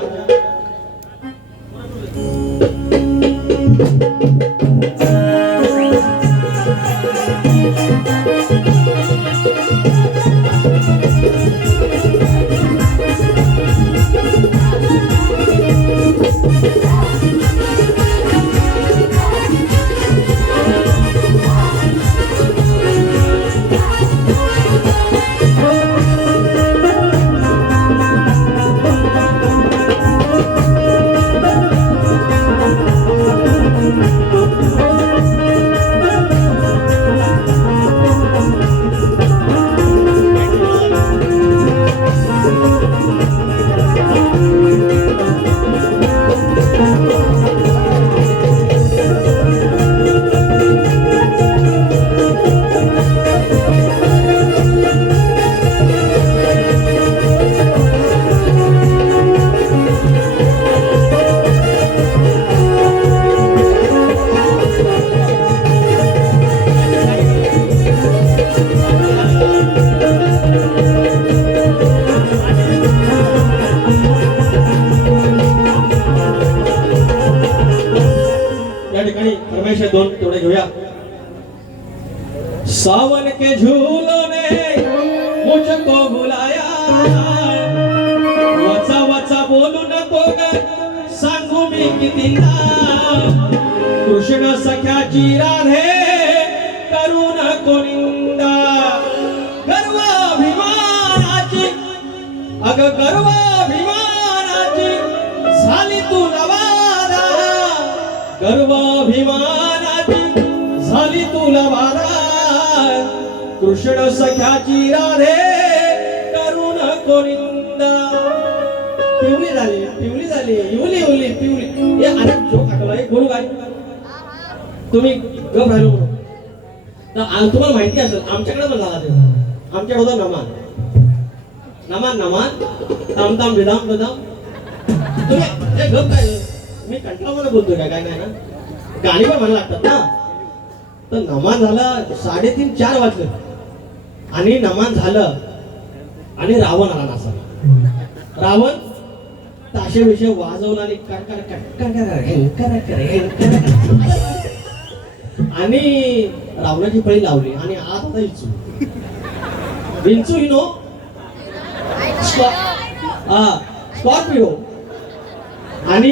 दोन तेवढे घेऊया. सावन के झूलों ने मुझको बुलाया, वचा वचा बोलू नको ग सांगू मी कितीदा, कृष्ण सख्याची राधे करू नको निंदा, गर्वाभिमानाची अग गर्वाभिमानाची झाली तू नवादा, गर्वाभिमानाची झाली तुला वादा, कृष्ण सख्याची राधे करू नको निंदा. पिवली झाली इवली इवली पिवली. हे अरे जोक आठवला एक बोलू काय तुम्ही गप राहिलो म्हणून. तर तुम्हाला माहिती असेल आमच्याकडे पण झाला ते. आमच्याकडे होता नमान नमान नमान ताम ताम बेदाम बेदाम. तुम्ही हे गप काय मी कंटाळा मला बोलतोय काय नाही ना, गाणी पण म्हणायला लागतात ना. तर नमान झालं 3:30-4 वाजले आणि नमान झालं आणि रावण आला नासा. रावण ताशे विषय वाजवला आणि आणि रावणाची फळी लावली आणि आत होता विंचू नो स्कॉर्पिओ. आणि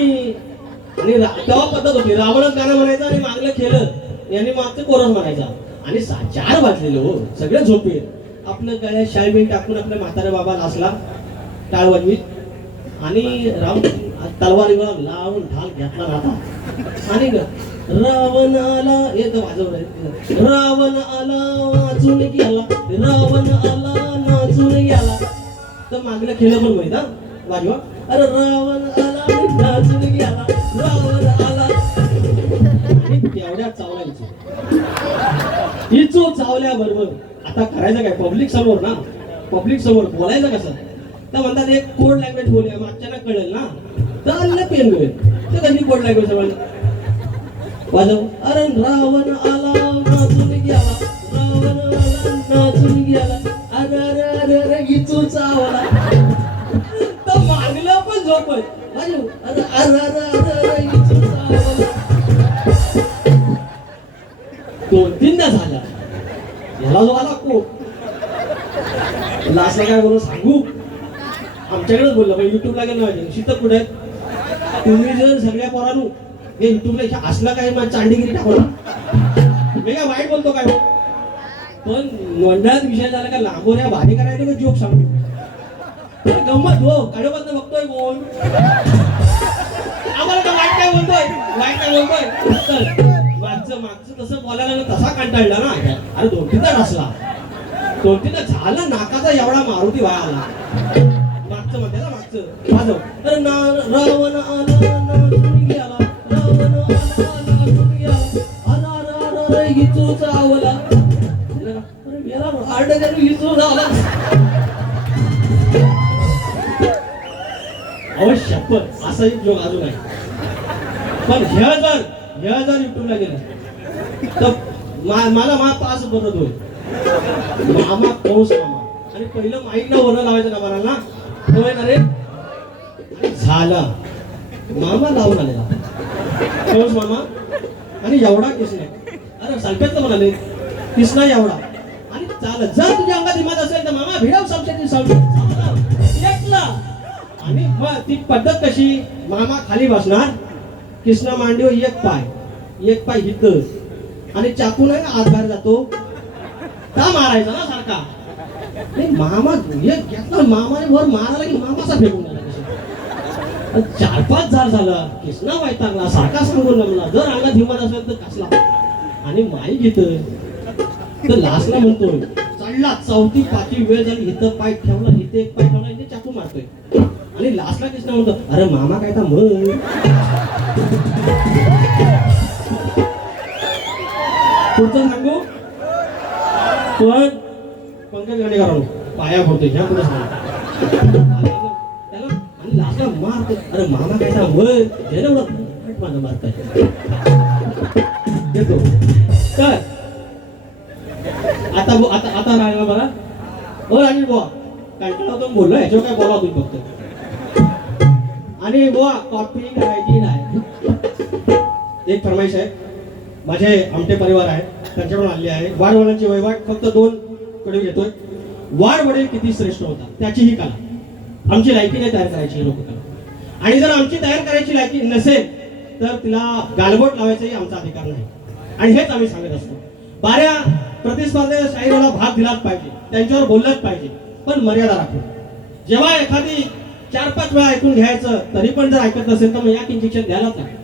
तेव्हा पद्धत होती रावणच गाणं म्हणायचं आणि मागलं खेळलं यांनी मागचं कोरस म्हणायचा. आणि 4 वाजलेले हो सगळे झोपे. आपलं गळ्यात शाळबीन टाकून आपल्या म्हाताऱ्या बाबा नाचला टाळ वाजवीत आणि राम तलवारीवर लावून ढाल घेतला नाता आणि रावण आला हे तर वाजवलं. रावण आला वाचून गेला, रावण आला नाचून गेला. तर मागलं खेळलं पण माहित हा वाजवा. अरे रावण आला नाचून गेला, रावण आला. तेवढ्या चावला इचू चावल्याबरोबर आता करायचं काय पब्लिक समोर ना, पब्लिक समोर बोलायचं कसं. तर म्हणतात एक कोड लँग्वेज बोलूया मागच्याला कळेल ना, तर पेन होईल. तर त्यांनी कोड लँग्वेज वाजव. अरे रावण आला नाचून गेला, रावण आला नाचून गेला, अरे अरे अरे अरे इचू चावला. तर मागलं पण झोपत वाजव. अरे अरे अरे अरे अरे इचू चावला. 2-3दा झाला याला जो आला को लास्टला काय बोलू सांगू आमच्याकडेच बोललं पण युट्यूबला गेलं पाहिजे. शीतक कुठे तुम्ही जर सगळ्या पोरांनो हे युट्यूबला असला काही माझी चांडीगिरी टाकवला मी काय वाईट बोलतो काय हो. पण मंडळात विषय झाला का लांबोऱ्या भारी करायचं का जोक सांगतो गंमत हो कडबद्द बघतोय कोण आम्हाला का वाईट काय बोलतोय मागचं तसं बोलायला ना तसा कंटाळला ना. अरे 2-3दा असला 2-3दा झालं नाकाचा एवढा मारुती वाया आला. मागचं म्हणते ना मागचं वाजव. अरे रावण आला नाचून गेला, रावण आला नाचून गेला, अरे अरे अरे इचू चावला. अरे गेला आरडे इचू झाला. अवश्य पण असा एक जोक अजून आहे. पण ह्या जर युट्यूबला गेलं तर मला 5 बदल होईल. मामा कौस मामा आणि पहिलं माईला वरं लावायचं ना मला ना होय ना रे झाला मामा लावून आलेला कौश मामा आणि एवढा किसना अरे सालपेतलं म्हणाले किसना एवढा आणि चालत जर तुझ्या अंगात हिमत असेल तर मामा भिडाव समशाची एकला आणि मग ती पद्धत कशी मामा खाली बसणार किसना मांडीवर एक पाय हिथं आणि चाकू नाही आत बाहेर जातो का मारायचा ना सारखा नाही मामा एक घेतला मामाने वर मारायला की मामाचा फेकून गेला कशी 4-5 झालं किसना वैतागला सारखा सांगून मला जर अंगात हिमत असेल तर कसला आणि माई घेत तर लास्टला म्हणतोय चढला 4थी-5वी वेळ झाली इथं पाय ठेवला इथे एक पाय ठेवला इथे चाकू मारतोय आणि लास्टला किसना म्हणतो अरे मामा काय तर मग पुढचं सांगू पण पंकज गाणेकरांनो पाया पडतोय ह्या पुढे त्याला आणि लास्टला मारतो अरे मामा काय तर मग जेवढं माझं मारताय देतो तर आता राहिला बघा हो राजीव बुवा कंटाळा होतो बोललो ह्याच्यावर काय बोला तुम्ही फक्त आणि बुवा कॉपी करायची नाही एक फरमाईश आहे माझे आमटे परिवार आहे त्यांच्याकडून आले आहे वाडवडिलांची वैवाट फक्त 2 कडे घेतोय वाडवडील किती श्रेष्ठ होता त्याची ही कला आमची लायकी नाही तयार करायची लोककला आणि जर आमची तयार करायची लायकी नसेल तर तिला गालबोट लावायचाही आमचा अधिकार नाही आणि हेच आम्ही सांगत असतो बाऱ्या प्रतिस्पर्धेच्या शाहिराला भाग दिलाच पाहिजे त्यांच्यावर बोललंच पाहिजे पण मर्यादा राखून जेव्हा एखादी 4-5 वेळा ऐकून घ्यायचं तरी पण जर ऐकत नसेल तर मग एक इंजेक्शन द्यायलाच लागतं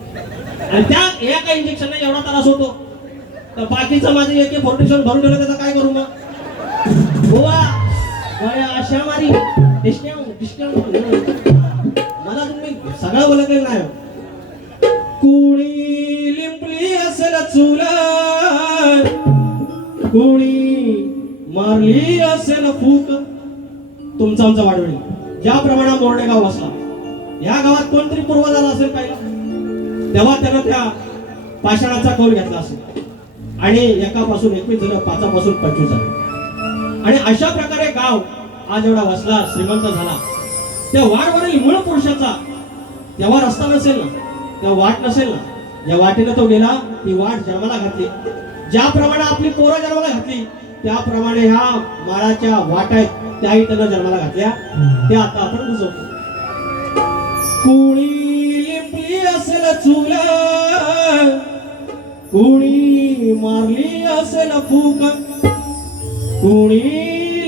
आणि त्या एका इंजेक्शनने एवढा त्रास होतो तर बाकीचं माझं AK-47 भरून ठेवलं त्याचं काय करू मग गोवा अशा मारी मला तुम्ही सगळं बोलत नाही कुणी लिंपली असेल चूल कुणी मारली असेल फूक तुमचा आमचा वाडवडी ज्याप्रमाणे मोरडेगाव वसला या गावात कोणतरी पूर्वजाला असेल पाहिलं तेव्हा त्यानं त्या पाषाणाचा कौल घेतला असेल आणि एकापासून 21 झालं 5पासून 25 झालं आणि अशा प्रकारे गाव आज एवढा वसला श्रीमंत झाला त्या वाडवरील मूळ पुरुषाचा तेव्हा रस्ता नसेल ना त्या वाट नसेल ना या वाटेने तो गेला ती वाट जन्माला घातली ज्याप्रमाणे आपली पोरं जन्माला घातली त्याप्रमाणे ह्या माळाच्या वाट आहेत त्याही त्यानं जन्माला घातल्या त्या आता आपण बुजवतो कुणी लिंपली असेल चूल कुणी मारली असेल फूक कुणी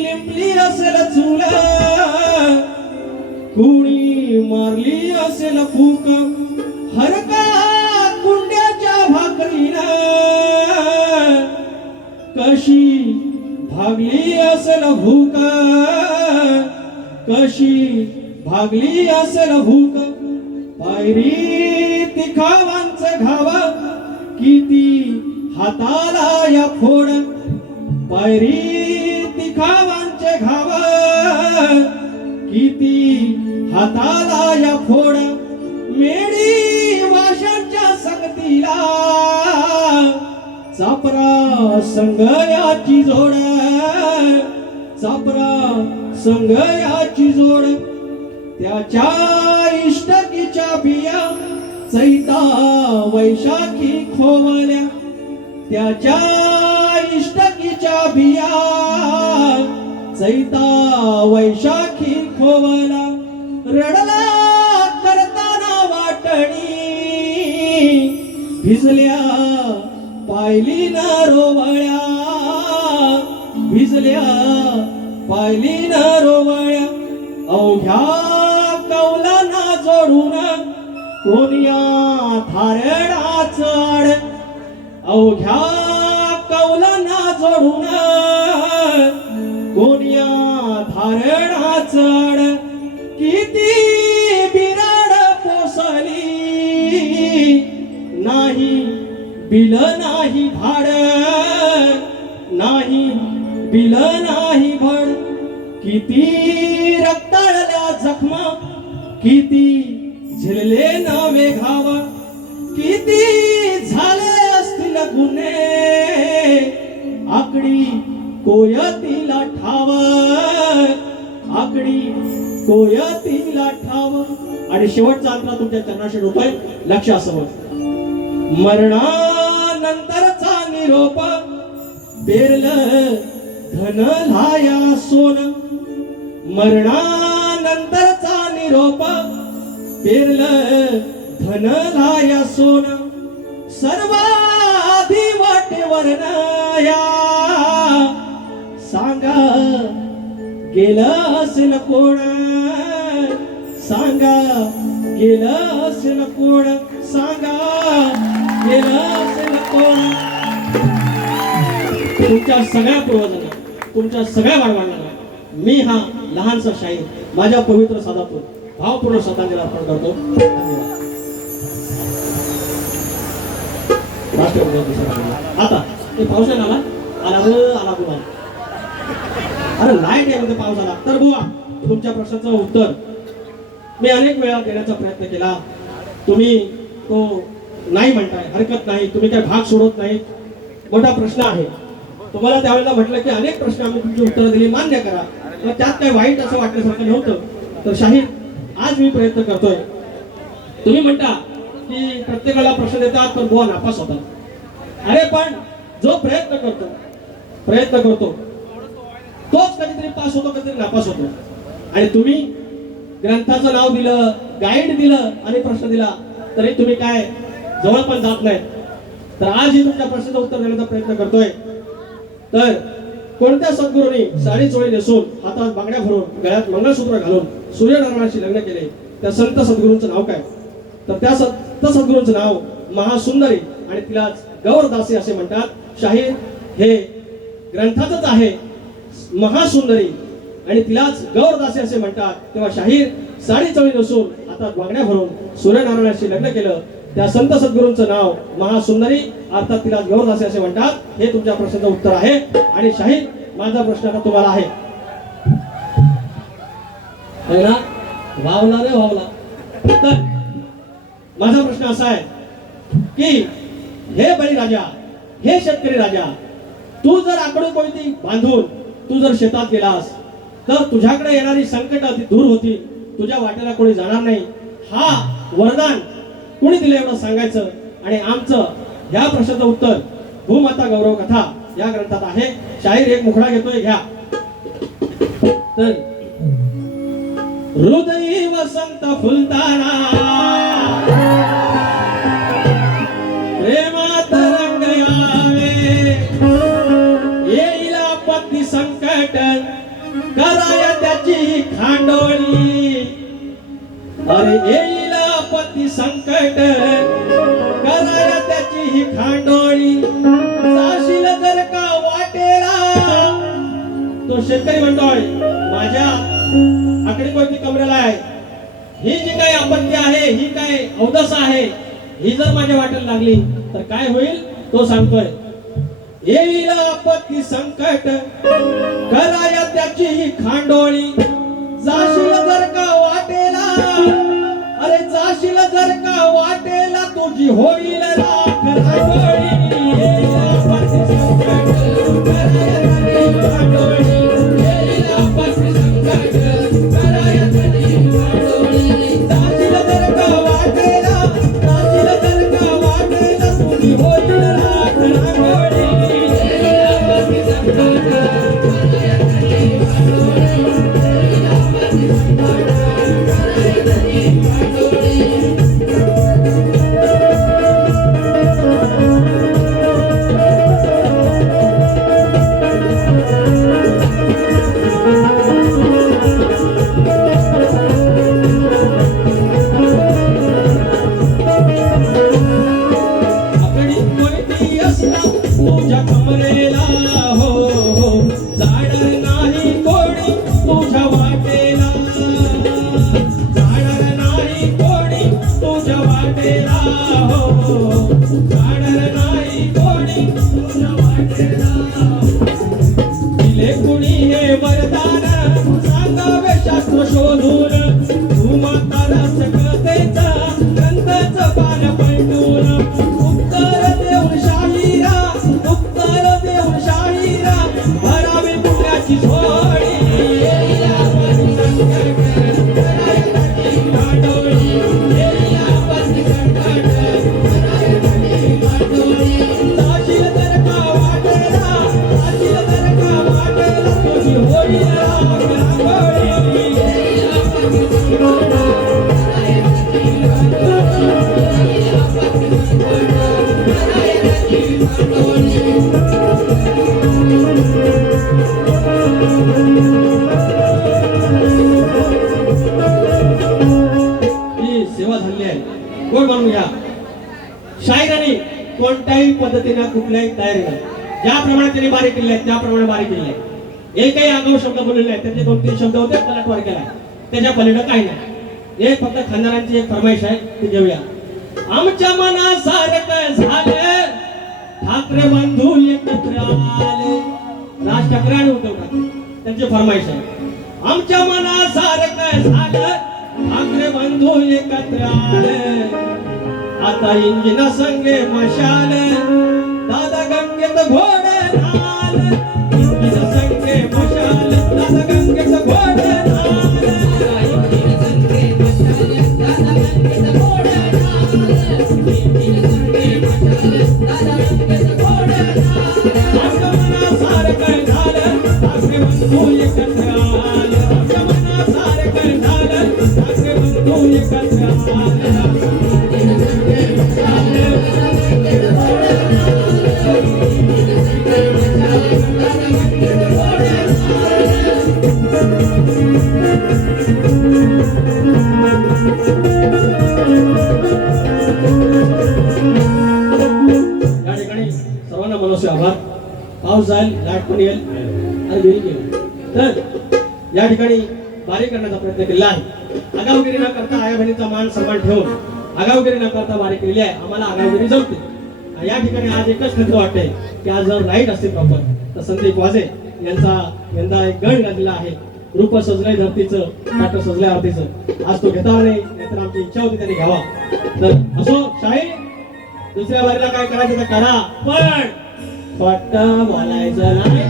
लिंपली असेल चूल कुणी मारली असेल फूक हरका कुंड्याच्या भाकरीला कशी भागली असेल भूक कशी भागली असेल भूक पायरी तिखावांचं घाव किती हाताला या फोड पायरी तिखावांचे घाव किती हाताला या फोड मेडी वाशांच्या संगतीला चापरा संगयाची जोड चापरा संगयाची जोड त्याच्या इष्टकीच्या बिया चैता वैशाखी खोवल्या त्याच्या इष्टकीच्या बिया चैता वैशाखी खोवला रडला करताना वाटणी भिजल्या पायली ना रोवळ्या भिजल्या पायली ना रोवळ्या अवघ्या कौलांना जोडून कोणिया थारडाच आड अवघ्या कौलांना जोडून कोणिया थारडाच आड किती बिराड पोसली नाही बिल नाही भाड नाही बिल नाही भड किती रक्ताळल्या जखमा किती झिलले नावे घाव किती झाले असतील गुन्हे आकडी कोयतीला ठाव आकडी कोयतीला ठाव. आणि शेवटचा अंतरा तुमच्या चरणाशी होतोय, लक्ष असावं. मरणानंतरचा निरोप पेरलं धन लाया सोन. मरणानंतरचा निरोप पेरलं धन लाया सोन. सर्वाधी वाटेवर या सांगा गेलं असेल कोण. सांगा गेलं असेल कोण. सांगा गेलं असेल कोण. तुमच्या सगळ्या पूर्वजांना, तुमच्या सगळ्या बाळवांना मी हा लहानसा शाहीर माझ्या पवित्र सादातून भावपूर्ण श्रद्धांजली अर्पण करतो. धन्यवाद. राष्ट्रपती दिवसाला आता ते पाऊस आला आला बुवा. अरे लाईट आहे मध्ये पाऊस आला तर बुवा तुमच्या प्रश्नाचं उत्तर मी अनेक वेळा देण्याचा प्रयत्न केला. तुम्ही तो नाही म्हणताय, हरकत नाही, तुम्ही काय भाग सोडत नाही. मोठा प्रश्न आहे. तुम्हाला त्यावेळेला म्हटलं की अनेक प्रश्न आम्ही तुमची उत्तरं दिली, मान्य करा. मग त्यात काही वाईट असं वाटण्यासारखं नव्हतं. तर शाहीर आज मी प्रयत्न करतोय. तुम्ही म्हणता की प्रत्येकाला प्रश्न देतात पण बुवा नापास होतात. अरे पण जो प्रयत्न करतो तोच कधीतरी पास होतो, कधीतरी नापास होतो. आणि तुम्ही ग्रंथाचं नाव दिलं, गाईड दिलं आणि प्रश्न दिला तरी तुम्ही काय जवळ पण जात नाही. तर आज ही तुमच्या प्रश्नाचं उत्तर देण्याचा प्रयत्न करतोय. तर कोणत्या सद्गुरूंनी साडी चोळी नेसून हातात बांगड्या भरून गळ्यात मंगळसूत्र घालून सूर्यनारायणाशी लग्न केले त्या संत सद्गुरूंचं नाव काय? तर त्या संत सद्गुरूंचं नाव महासुंदरी आणि तिलाच गौरदासी असे म्हणतात. शाहीर हे ग्रंथातच आहे महासुंदरी आणि तिलाच गौरदासी असे म्हणतात. तेव्हा शाहीर साडी चोळी नेसून हातात बांगड्या भरून सूर्यनारायणाशी लग्न केलं त्या संत सद्गुरूंचं नाव महासुंदरी अर्थात तिला गौरदासी असे म्हणतात. हे तुमच्या प्रश्नाचं उत्तर आहे. आणि शाहीर माझा प्रश्न आता तुम्हाला आहे ना, वावला रे वावला. तर माझा प्रश्न असा आहे की हे बळीराजा, हे शेतकरी राजा, तू जर आकडू कोणती बांधून तू जर शेतात गेलास तर तुझ्याकडे येणारी संकट दूर होती, तुझ्या वाटेला कोणी जाणार नाही. हा वरदान कुणी दिलं एवढं सांगायचं. आणि आमचं ह्या प्रश्नाचं उत्तर भूमाता गौरव कथा या ग्रंथात आहे. शाहीर एक मुखडा घेतोय, घ्या. तर हृदयी वसंत फुलताना प्रेमात रंग यावे, येईल आपत्ती संकट कराय त्याची खांडोळी. अरे येईल आपत्ती संकट कराय त्याची ही खांडोळी. जाशील जर का वाटेला, तो शेतकरी म्हणतोय माझ्या आकडी कोणती कमरेला आहे, ही जी काही आपत्ती आहे, ही काय अवदस आहे, ही जर माझ्या वाटेला लागली तर काय होईल तो सांगतोय. येईल आपत्ती संकट कराया त्याची ही खांडोळी. जाशील जर का वाटेला, अरे जाशील जर का वाटेला तुझी होईल राख रांगोळी. येईल आपत्ती संकट कराया त्याची खांडोळी. येईल आपत्ती संकट कराया त्याची खांडोळी. जाशील जर का वाटेला, जाशील जर का वाटेला तुझी होईल राख रांगोळी. तुझ्या कमरेला हो हो जाणार नाही कोणी तुझ्या वाटेला. जाणार नाही कोणी तुझ्या वाटेला हो हो जाणार नाही कोणी तुझ्या वाटेला. दिले कुणी हे वरदान सांगावे शास्त्र शोधून. भूमाताला सकळतेचा ग्रंथाचं पान पलटून. उत्तर देऊन शाहीरा, उत्तर देऊन शाहीरा भरावी पुण्याची झोळी. येईल आपत्ती संकट ही सेवा झाली आहे कोण म्हणून घ्या शाहिराने कोणत्याही पद्धतीने कुठल्याही तयारी नाही ज्याप्रमाणे त्यांनी बारीक केले आहेत त्याप्रमाणे बारीक केले आहे एकही आगाऊ शब्द बोललेले आहेत त्याचे 2-3 शब्द होते पलटवार केला त्याच्या पलीकडे काही नाही हे फक्त खानदारांची एक फरमाईश आहे ती घेऊया आमच्या मनासारखं झालं ठाकरे बंधू एकत्र आले राज ठाकरे आणि उद्धव ठाकरे त्यांची फरमाईश आहे आमच्या मनासारखं झालं ठाकरे बंधू एकत्र आले आता इंजिना संगे मशाल दादा गंगेत घोडे नाल इंजिना संगे मशाल दादा गंगेत घोडे सर्वांना मनोसे आभार पाऊस जाईल लाट पण येईल आणि विहिरी गेली तर या ठिकाणी बारी करण्याचा प्रयत्न केला आहे आगावगिरी न करता आया बहिणीचा मान सन्मान ठेवून आगावगिरी न करता बारी केली आहे आम्हाला आगावगिरी जमते या ठिकाणी आज एकच खंत वाटते की आज जर लाईट असते प्रॉपर तर संदीप वाजे यांचा यंदा एक गण गाजलेला आहे रूप सजलंय धरतीचं ताट सजलंय आरतीचं आज तो घेता नाही नाहीतर आमची इच्छा होती त्यांनी घ्यावा तर असो शाहीर दुसऱ्या बारीला काय करायचं तर करा पण फक्त बोलायचं नाही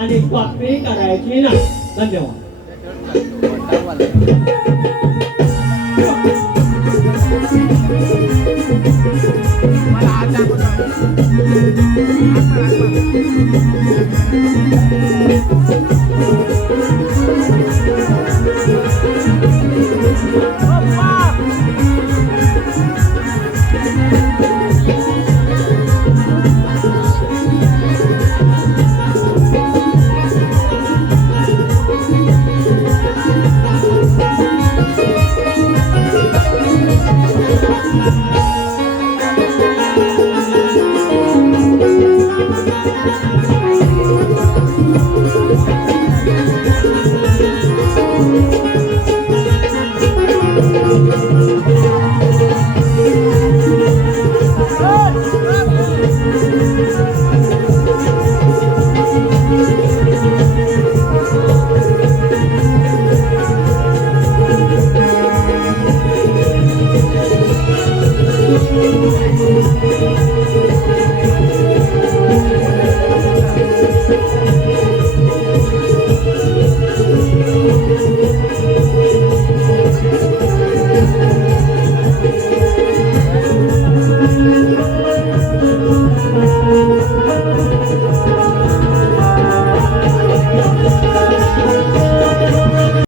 आणि कॉपी करायची नाही धन्यवाद मला हात दाखवतो.